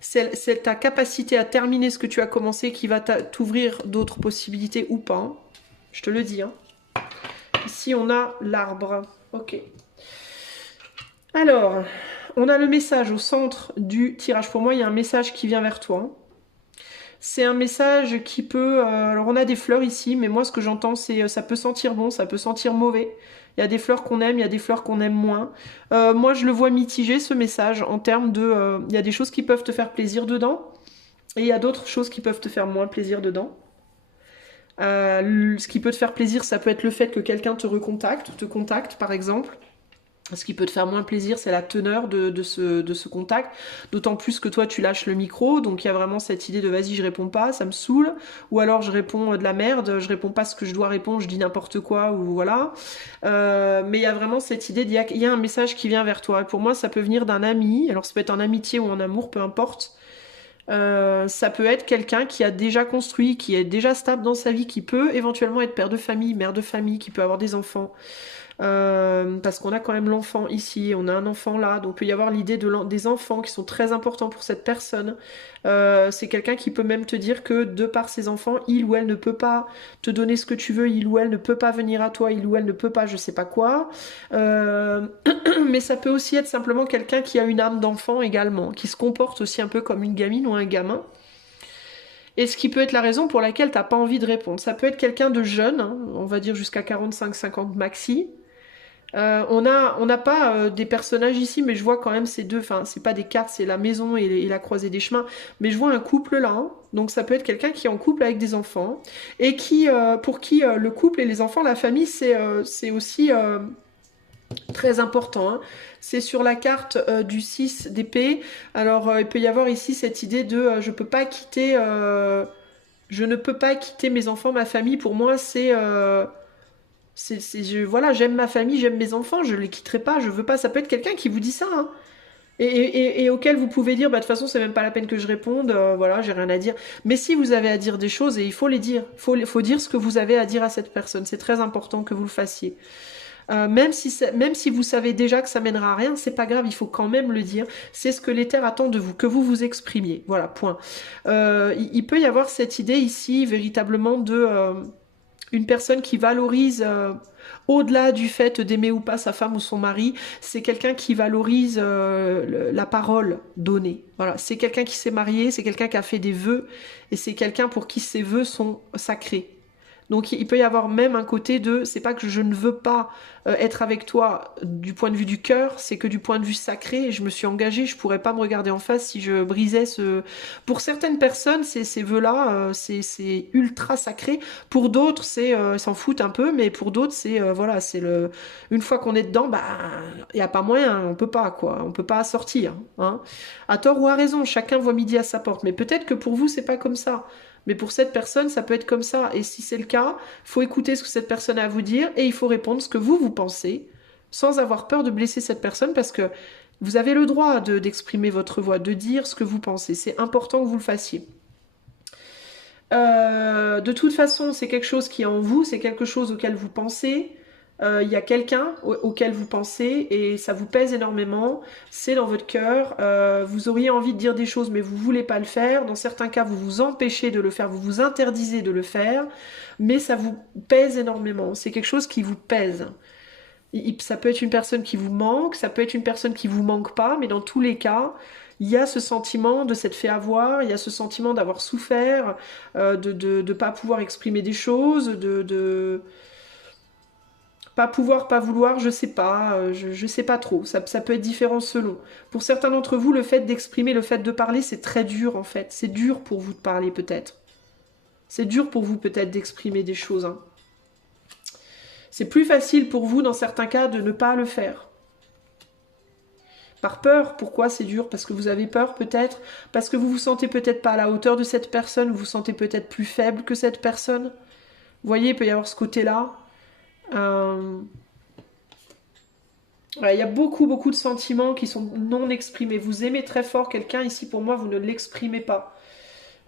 c'est ta capacité à terminer ce que tu as commencé qui va t'ouvrir d'autres possibilités ou pas. Je te le dis. Ici, on a l'arbre. Ok. Alors, on a le message au centre du tirage. Pour moi, il y a un message qui vient vers toi. C'est un message qui peut... alors, on a des fleurs ici, mais moi, ce que j'entends, c'est ça peut sentir bon, ça peut sentir mauvais. Il y a des fleurs qu'on aime, il y a des fleurs qu'on aime moins. Moi, je le vois mitigé, ce message, en termes de... il y a des choses qui peuvent te faire plaisir dedans, et il y a d'autres choses qui peuvent te faire moins plaisir dedans. Ce qui peut te faire plaisir, ça peut être le fait que quelqu'un te contacte, par exemple. Ce qui peut te faire moins plaisir, c'est la teneur de ce contact. D'autant plus que toi, tu lâches le micro. Donc, il y a vraiment cette idée de vas-y, je réponds pas, ça me saoule. Ou alors, je réponds de la merde, je réponds pas ce que je dois répondre, je dis n'importe quoi, ou voilà. Mais il y a vraiment cette idée d'il y a un message qui vient vers toi. Et pour moi, ça peut venir d'un ami. Alors, ça peut être en amitié ou en amour, peu importe. Ça peut être quelqu'un qui a déjà construit, qui est déjà stable dans sa vie, qui peut éventuellement être père de famille, mère de famille, qui peut avoir des enfants. Parce qu'on a quand même l'enfant ici, on a un enfant là, donc il peut y avoir l'idée des enfants qui sont très importants pour cette personne. C'est quelqu'un qui peut même te dire que de par ses enfants, il ou elle ne peut pas te donner ce que tu veux, il ou elle ne peut pas venir à toi, il ou elle ne peut pas je sais pas quoi. Mais ça peut aussi être simplement quelqu'un qui a une âme d'enfant également, qui se comporte aussi un peu comme une gamine ou un gamin. Et ce qui peut être la raison pour laquelle t'as pas envie de répondre. Ça peut être quelqu'un de jeune, on va dire jusqu'à 45-50 maxi. On n'a pas des personnages ici, mais je vois quand même ces deux, enfin c'est pas des cartes, c'est la maison et la croisée des chemins, mais je vois un couple là, donc ça peut être quelqu'un qui est en couple avec des enfants, et pour qui le couple et les enfants, la famille, c'est aussi très important. C'est sur la carte du 6 d'épée, alors il peut y avoir ici cette idée de je peux pas quitter, je ne peux pas quitter mes enfants, ma famille, pour moi voilà, j'aime ma famille, j'aime mes enfants, je les quitterai pas, je veux pas. Ça peut être quelqu'un qui vous dit ça, et auquel vous pouvez dire, de toute façon, c'est même pas la peine que je réponde, voilà, j'ai rien à dire. Mais si vous avez à dire des choses, et il faut les dire, faut dire ce que vous avez à dire à cette personne. C'est très important que vous le fassiez. Même si vous savez déjà que ça mènera à rien, c'est pas grave, il faut quand même le dire. C'est ce que l'éther attend de vous, que vous vous exprimiez. Voilà, point. Il peut y avoir cette idée ici, véritablement, de une personne qui valorise, au-delà du fait d'aimer ou pas sa femme ou son mari, c'est quelqu'un qui valorise la parole donnée. Voilà, c'est quelqu'un qui s'est marié, c'est quelqu'un qui a fait des vœux, et c'est quelqu'un pour qui ces vœux sont sacrés. Donc il peut y avoir même un côté de, c'est pas que je ne veux pas être avec toi du point de vue du cœur, c'est que du point de vue sacré, je me suis engagée, je pourrais pas me regarder en face si je brisais ce... Pour certaines personnes, ces vœux-là, c'est ultra sacré. Pour d'autres, ils s'en foutent un peu, mais pour d'autres, voilà, c'est le... Une fois qu'on est dedans, bah, il n'y a pas moyen, on peut pas, quoi. On peut pas sortir, hein. À tort ou à raison, chacun voit midi à sa porte. Mais peut-être que pour vous, c'est pas comme ça. Mais pour cette personne, ça peut être comme ça. Et si c'est le cas, il faut écouter ce que cette personne a à vous dire et il faut répondre ce que vous pensez, sans avoir peur de blesser cette personne, parce que vous avez le droit d'exprimer votre voix, de dire ce que vous pensez. C'est important que vous le fassiez. De toute façon, c'est quelque chose qui est en vous, c'est quelque chose auquel vous pensez. Il y a quelqu'un auquel vous pensez et ça vous pèse énormément, c'est dans votre cœur, vous auriez envie de dire des choses mais vous voulez pas le faire, dans certains cas vous vous empêchez de le faire, vous vous interdisez de le faire, mais ça vous pèse énormément, c'est quelque chose qui vous pèse. Ça peut être une personne qui vous manque, ça peut être une personne qui vous manque pas, mais dans tous les cas, il y a ce sentiment de s'être fait avoir, il y a ce sentiment d'avoir souffert, de ne pas pouvoir exprimer des choses, de pas pouvoir, pas vouloir, je sais pas, je sais pas trop. Ça peut être différent selon. Pour certains d'entre vous, le fait d'exprimer, le fait de parler, c'est très dur en fait. C'est dur pour vous de parler peut-être. C'est dur pour vous peut-être d'exprimer des choses, hein. C'est plus facile pour vous dans certains cas de ne pas le faire. Par peur, pourquoi c'est dur? Parce que vous avez peur peut-être? Parce que vous vous sentez peut-être pas à la hauteur de cette personne, vous vous sentez peut-être plus faible que cette personne. Vous voyez, il peut y avoir ce côté-là. Ouais, il y a beaucoup, beaucoup de sentiments qui sont non exprimés. Vous aimez très fort quelqu'un, ici pour moi, vous ne l'exprimez pas.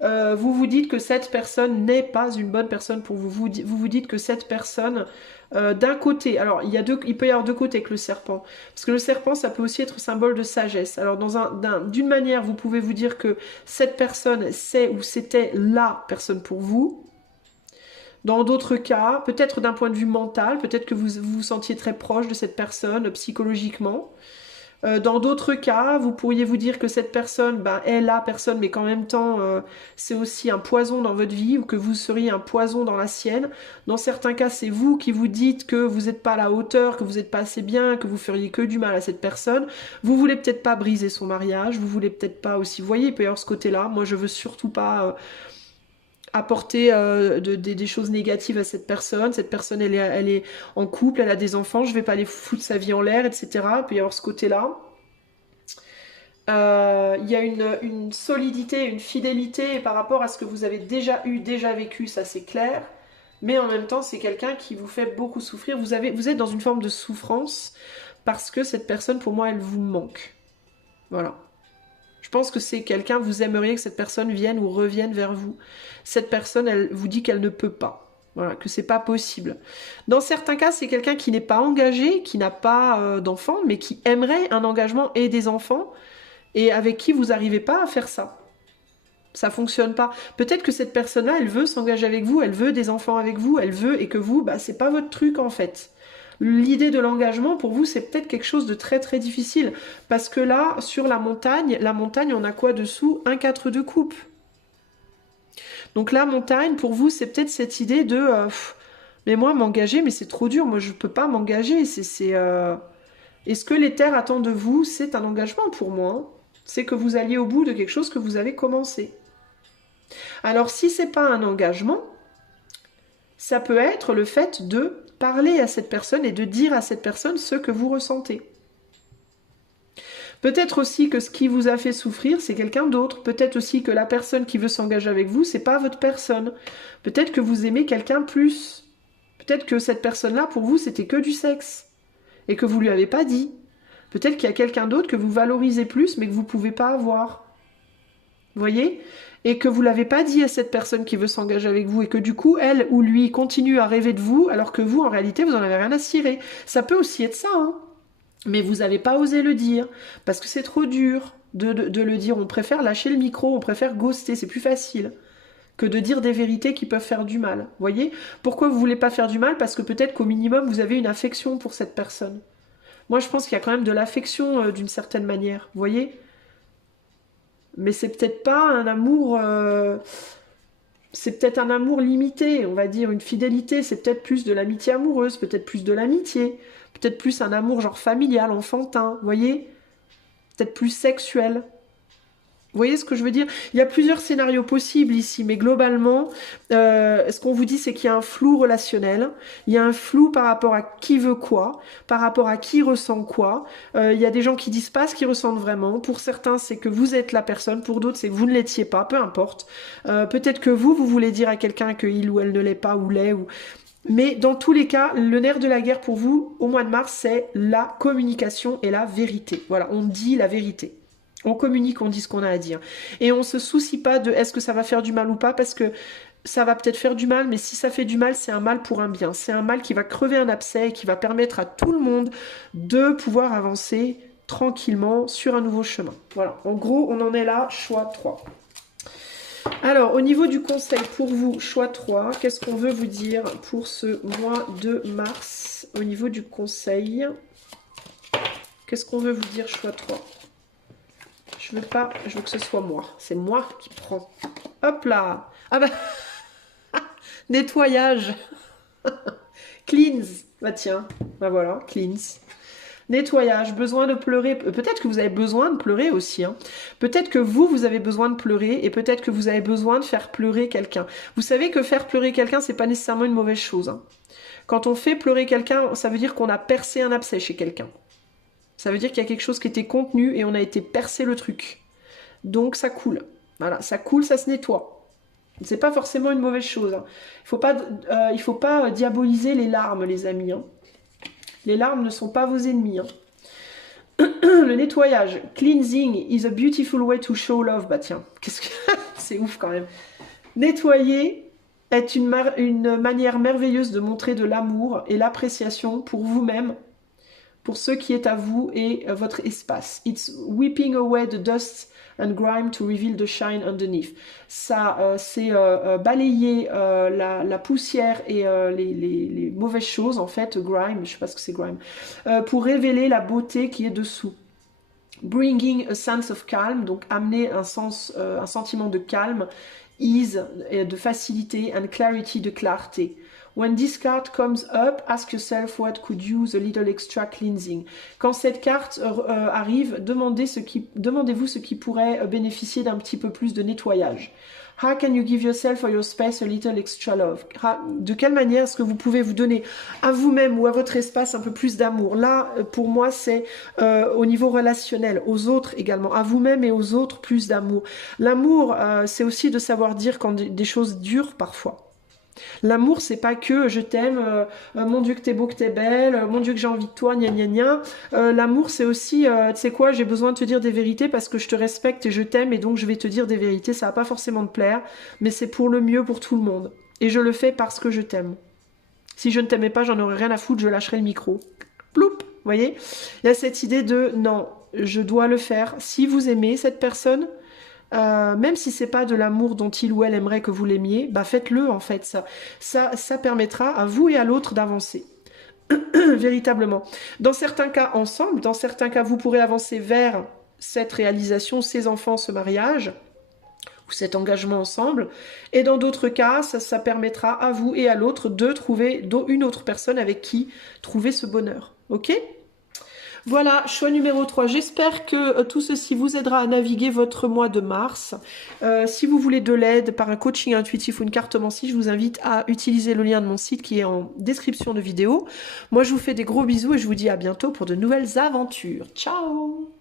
Vous vous dites que cette personne n'est pas une bonne personne pour vous. Vous dites que cette personne, d'un côté, alors il peut y avoir deux côtés avec le serpent. Parce que le serpent, ça peut aussi être symbole de sagesse. Alors d'une manière, vous pouvez vous dire que cette personne, c'est ou c'était la personne pour vous. Dans d'autres cas, peut-être d'un point de vue mental, peut-être que vous vous sentiez très proche de cette personne psychologiquement. Dans d'autres cas, vous pourriez vous dire que cette personne est la personne, mais qu'en même temps, c'est aussi un poison dans votre vie, ou que vous seriez un poison dans la sienne. Dans certains cas, c'est vous qui vous dites que vous n'êtes pas à la hauteur, que vous n'êtes pas assez bien, que vous feriez que du mal à cette personne. Vous voulez peut-être pas briser son mariage, vous voulez peut-être pas aussi... Vous voyez, il peut y avoir ce côté-là. Moi, je veux surtout pas... apporter des choses négatives à cette personne. Cette personne, elle est en couple, elle a des enfants, je vais pas aller foutre sa vie en l'air, etc. Il peut y avoir ce côté-là. Il y a une solidité, une fidélité par rapport à ce que vous avez déjà eu, déjà vécu, ça c'est clair. Mais en même temps, c'est quelqu'un qui vous fait beaucoup souffrir. Vous êtes dans une forme de souffrance parce que cette personne, pour moi, elle vous manque. Voilà. Je pense que c'est quelqu'un, vous aimeriez que cette personne vienne ou revienne vers vous. Cette personne, elle vous dit qu'elle ne peut pas. Voilà, que c'est pas possible. Dans certains cas, c'est quelqu'un qui n'est pas engagé, qui n'a pas d'enfants, mais qui aimerait un engagement et des enfants, et avec qui vous n'arrivez pas à faire ça. Ça fonctionne pas. Peut-être que cette personne-là, elle veut s'engager avec vous, elle veut des enfants avec vous, elle veut, et que vous, c'est pas votre truc en fait. L'idée de l'engagement, pour vous, c'est peut-être quelque chose de très très difficile. Parce que là, sur la montagne, on a quoi dessous? Un 4 de coupe. Donc la montagne, pour vous, c'est peut-être cette idée de... mais moi, m'engager, mais c'est trop dur, moi je peux pas m'engager. Est-ce que les terres attendent de vous? C'est un engagement pour moi, hein. C'est que vous alliez au bout de quelque chose que vous avez commencé. Alors si c'est pas un engagement, ça peut être le fait de parler à cette personne et de dire à cette personne ce que vous ressentez. Peut-être aussi que ce qui vous a fait souffrir, c'est quelqu'un d'autre. Peut-être aussi que la personne qui veut s'engager avec vous, c'est pas votre personne. Peut-être que vous aimez quelqu'un plus. Peut-être que cette personne-là, pour vous, c'était que du sexe. Et que vous lui avez pas dit. Peut-être qu'il y a quelqu'un d'autre que vous valorisez plus, mais que vous pouvez pas avoir. Vous voyez? Et que vous l'avez pas dit à cette personne qui veut s'engager avec vous, et que du coup, elle ou lui continue à rêver de vous, alors que vous, en réalité, vous en avez rien à cirer. Ça peut aussi être ça, hein. Mais vous n'avez pas osé le dire, parce que c'est trop dur de le dire. On préfère lâcher le micro, on préfère ghoster, c'est plus facile que de dire des vérités qui peuvent faire du mal. Vous voyez? Pourquoi vous voulez pas faire du mal? Parce que peut-être qu'au minimum, vous avez une affection pour cette personne. Moi, je pense qu'il y a quand même de l'affection d'une certaine manière, vous voyez? Mais c'est peut-être pas un amour... c'est peut-être un amour limité, on va dire une fidélité, c'est peut-être plus de l'amitié amoureuse, peut-être plus de l'amitié, peut-être plus un amour genre familial, enfantin, vous voyez? Peut-être plus sexuel. Vous voyez ce que je veux dire? Il y a plusieurs scénarios possibles ici, mais globalement, ce qu'on vous dit, c'est qu'il y a un flou relationnel. Il y a un flou par rapport à qui veut quoi, par rapport à qui ressent quoi. Il y a des gens qui disent pas ce qu'ils ressentent vraiment. Pour certains, c'est que vous êtes la personne. Pour d'autres, c'est que vous ne l'étiez pas. Peu importe. Peut-être que vous voulez dire à quelqu'un que il ou elle ne l'est pas ou l'est. Ou... Mais dans tous les cas, le nerf de la guerre pour vous, au mois de mars, c'est la communication et la vérité. Voilà, on dit la vérité. On communique, on dit ce qu'on a à dire. Et on se soucie pas de est-ce que ça va faire du mal ou pas, parce que ça va peut-être faire du mal, mais si ça fait du mal, c'est un mal pour un bien. C'est un mal qui va crever un abcès et qui va permettre à tout le monde de pouvoir avancer tranquillement sur un nouveau chemin. Voilà, en gros, on en est là, choix 3. Alors, au niveau du conseil pour vous, choix 3, qu'est-ce qu'on veut vous dire pour ce mois de mars au niveau du conseil? Qu'est-ce qu'on veut vous dire, choix 3? Je veux que ce soit moi. C'est moi qui prends. Hop là. Ah bah, nettoyage. Cleanse. Bah tiens, bah voilà, cleanse. Nettoyage, besoin de pleurer. Peut-être que vous avez besoin de pleurer aussi. Hein. Peut-être que vous avez besoin de pleurer et peut-être que vous avez besoin de faire pleurer quelqu'un. Vous savez que faire pleurer quelqu'un, c'est pas nécessairement une mauvaise chose. Hein. Quand on fait pleurer quelqu'un, ça veut dire qu'on a percé un abcès chez quelqu'un. Ça veut dire qu'il y a quelque chose qui était contenu et on a été percer le truc. Donc ça coule. Voilà, ça coule, ça se nettoie. C'est pas forcément une mauvaise chose. Hein. Il faut pas diaboliser les larmes, les amis. Hein. Les larmes ne sont pas vos ennemis. Hein. Le nettoyage. Cleansing is a beautiful way to show love. Bah tiens, qu'est-ce que c'est ouf quand même. Nettoyer est une manière merveilleuse de montrer de l'amour et l'appréciation pour vous-même, pour ce qui est à vous et votre espace. It's whipping away the dust and grime to reveal the shine underneath. Ça, c'est balayer la poussière et les mauvaises choses, en fait, grime, je sais pas ce que c'est grime, pour révéler la beauté qui est dessous. Bringing a sense of calm, donc amener un sentiment de calme, ease, de facilité, and clarity, de clarté. When this card comes up, ask yourself what could use a little extra cleansing. Quand cette carte arrive, demandez-vous ce qui pourrait bénéficier d'un petit peu plus de nettoyage. How can you give yourself or your space a little extra love? De quelle manière est-ce que vous pouvez vous donner à vous-même ou à votre espace un peu plus d'amour? Là, pour moi, c'est au niveau relationnel, aux autres également, à vous-même et aux autres plus d'amour. L'amour, c'est aussi de savoir dire quand des choses durent parfois. L'amour, c'est pas que je t'aime, mon Dieu que t'es beau, que t'es belle, mon Dieu que j'ai envie de toi, gna gna gna. L'amour, c'est aussi, tu sais quoi, j'ai besoin de te dire des vérités parce que je te respecte et je t'aime et donc je vais te dire des vérités. Ça va pas forcément te plaire, mais c'est pour le mieux pour tout le monde. Et je le fais parce que je t'aime. Si je ne t'aimais pas, j'en aurais rien à foutre, je lâcherais le micro. Ploup, vous voyez? Il y a cette idée de, non, je dois le faire. Si vous aimez cette personne, même si c'est pas de l'amour dont il ou elle aimerait que vous l'aimiez, bah faites-le en fait. Ça permettra à vous et à l'autre d'avancer. Véritablement. Dans certains cas ensemble, dans certains cas vous pourrez avancer vers cette réalisation, ces enfants, ce mariage, ou cet engagement ensemble. Et dans d'autres cas, ça permettra à vous et à l'autre de trouver une autre personne avec qui trouver ce bonheur. Ok ? Voilà, choix numéro 3. J'espère que tout ceci vous aidera à naviguer votre mois de mars. Si vous voulez de l'aide par un coaching intuitif ou une cartomancie, je vous invite à utiliser le lien de mon site qui est en description de vidéo. Moi, je vous fais des gros bisous et je vous dis à bientôt pour de nouvelles aventures. Ciao!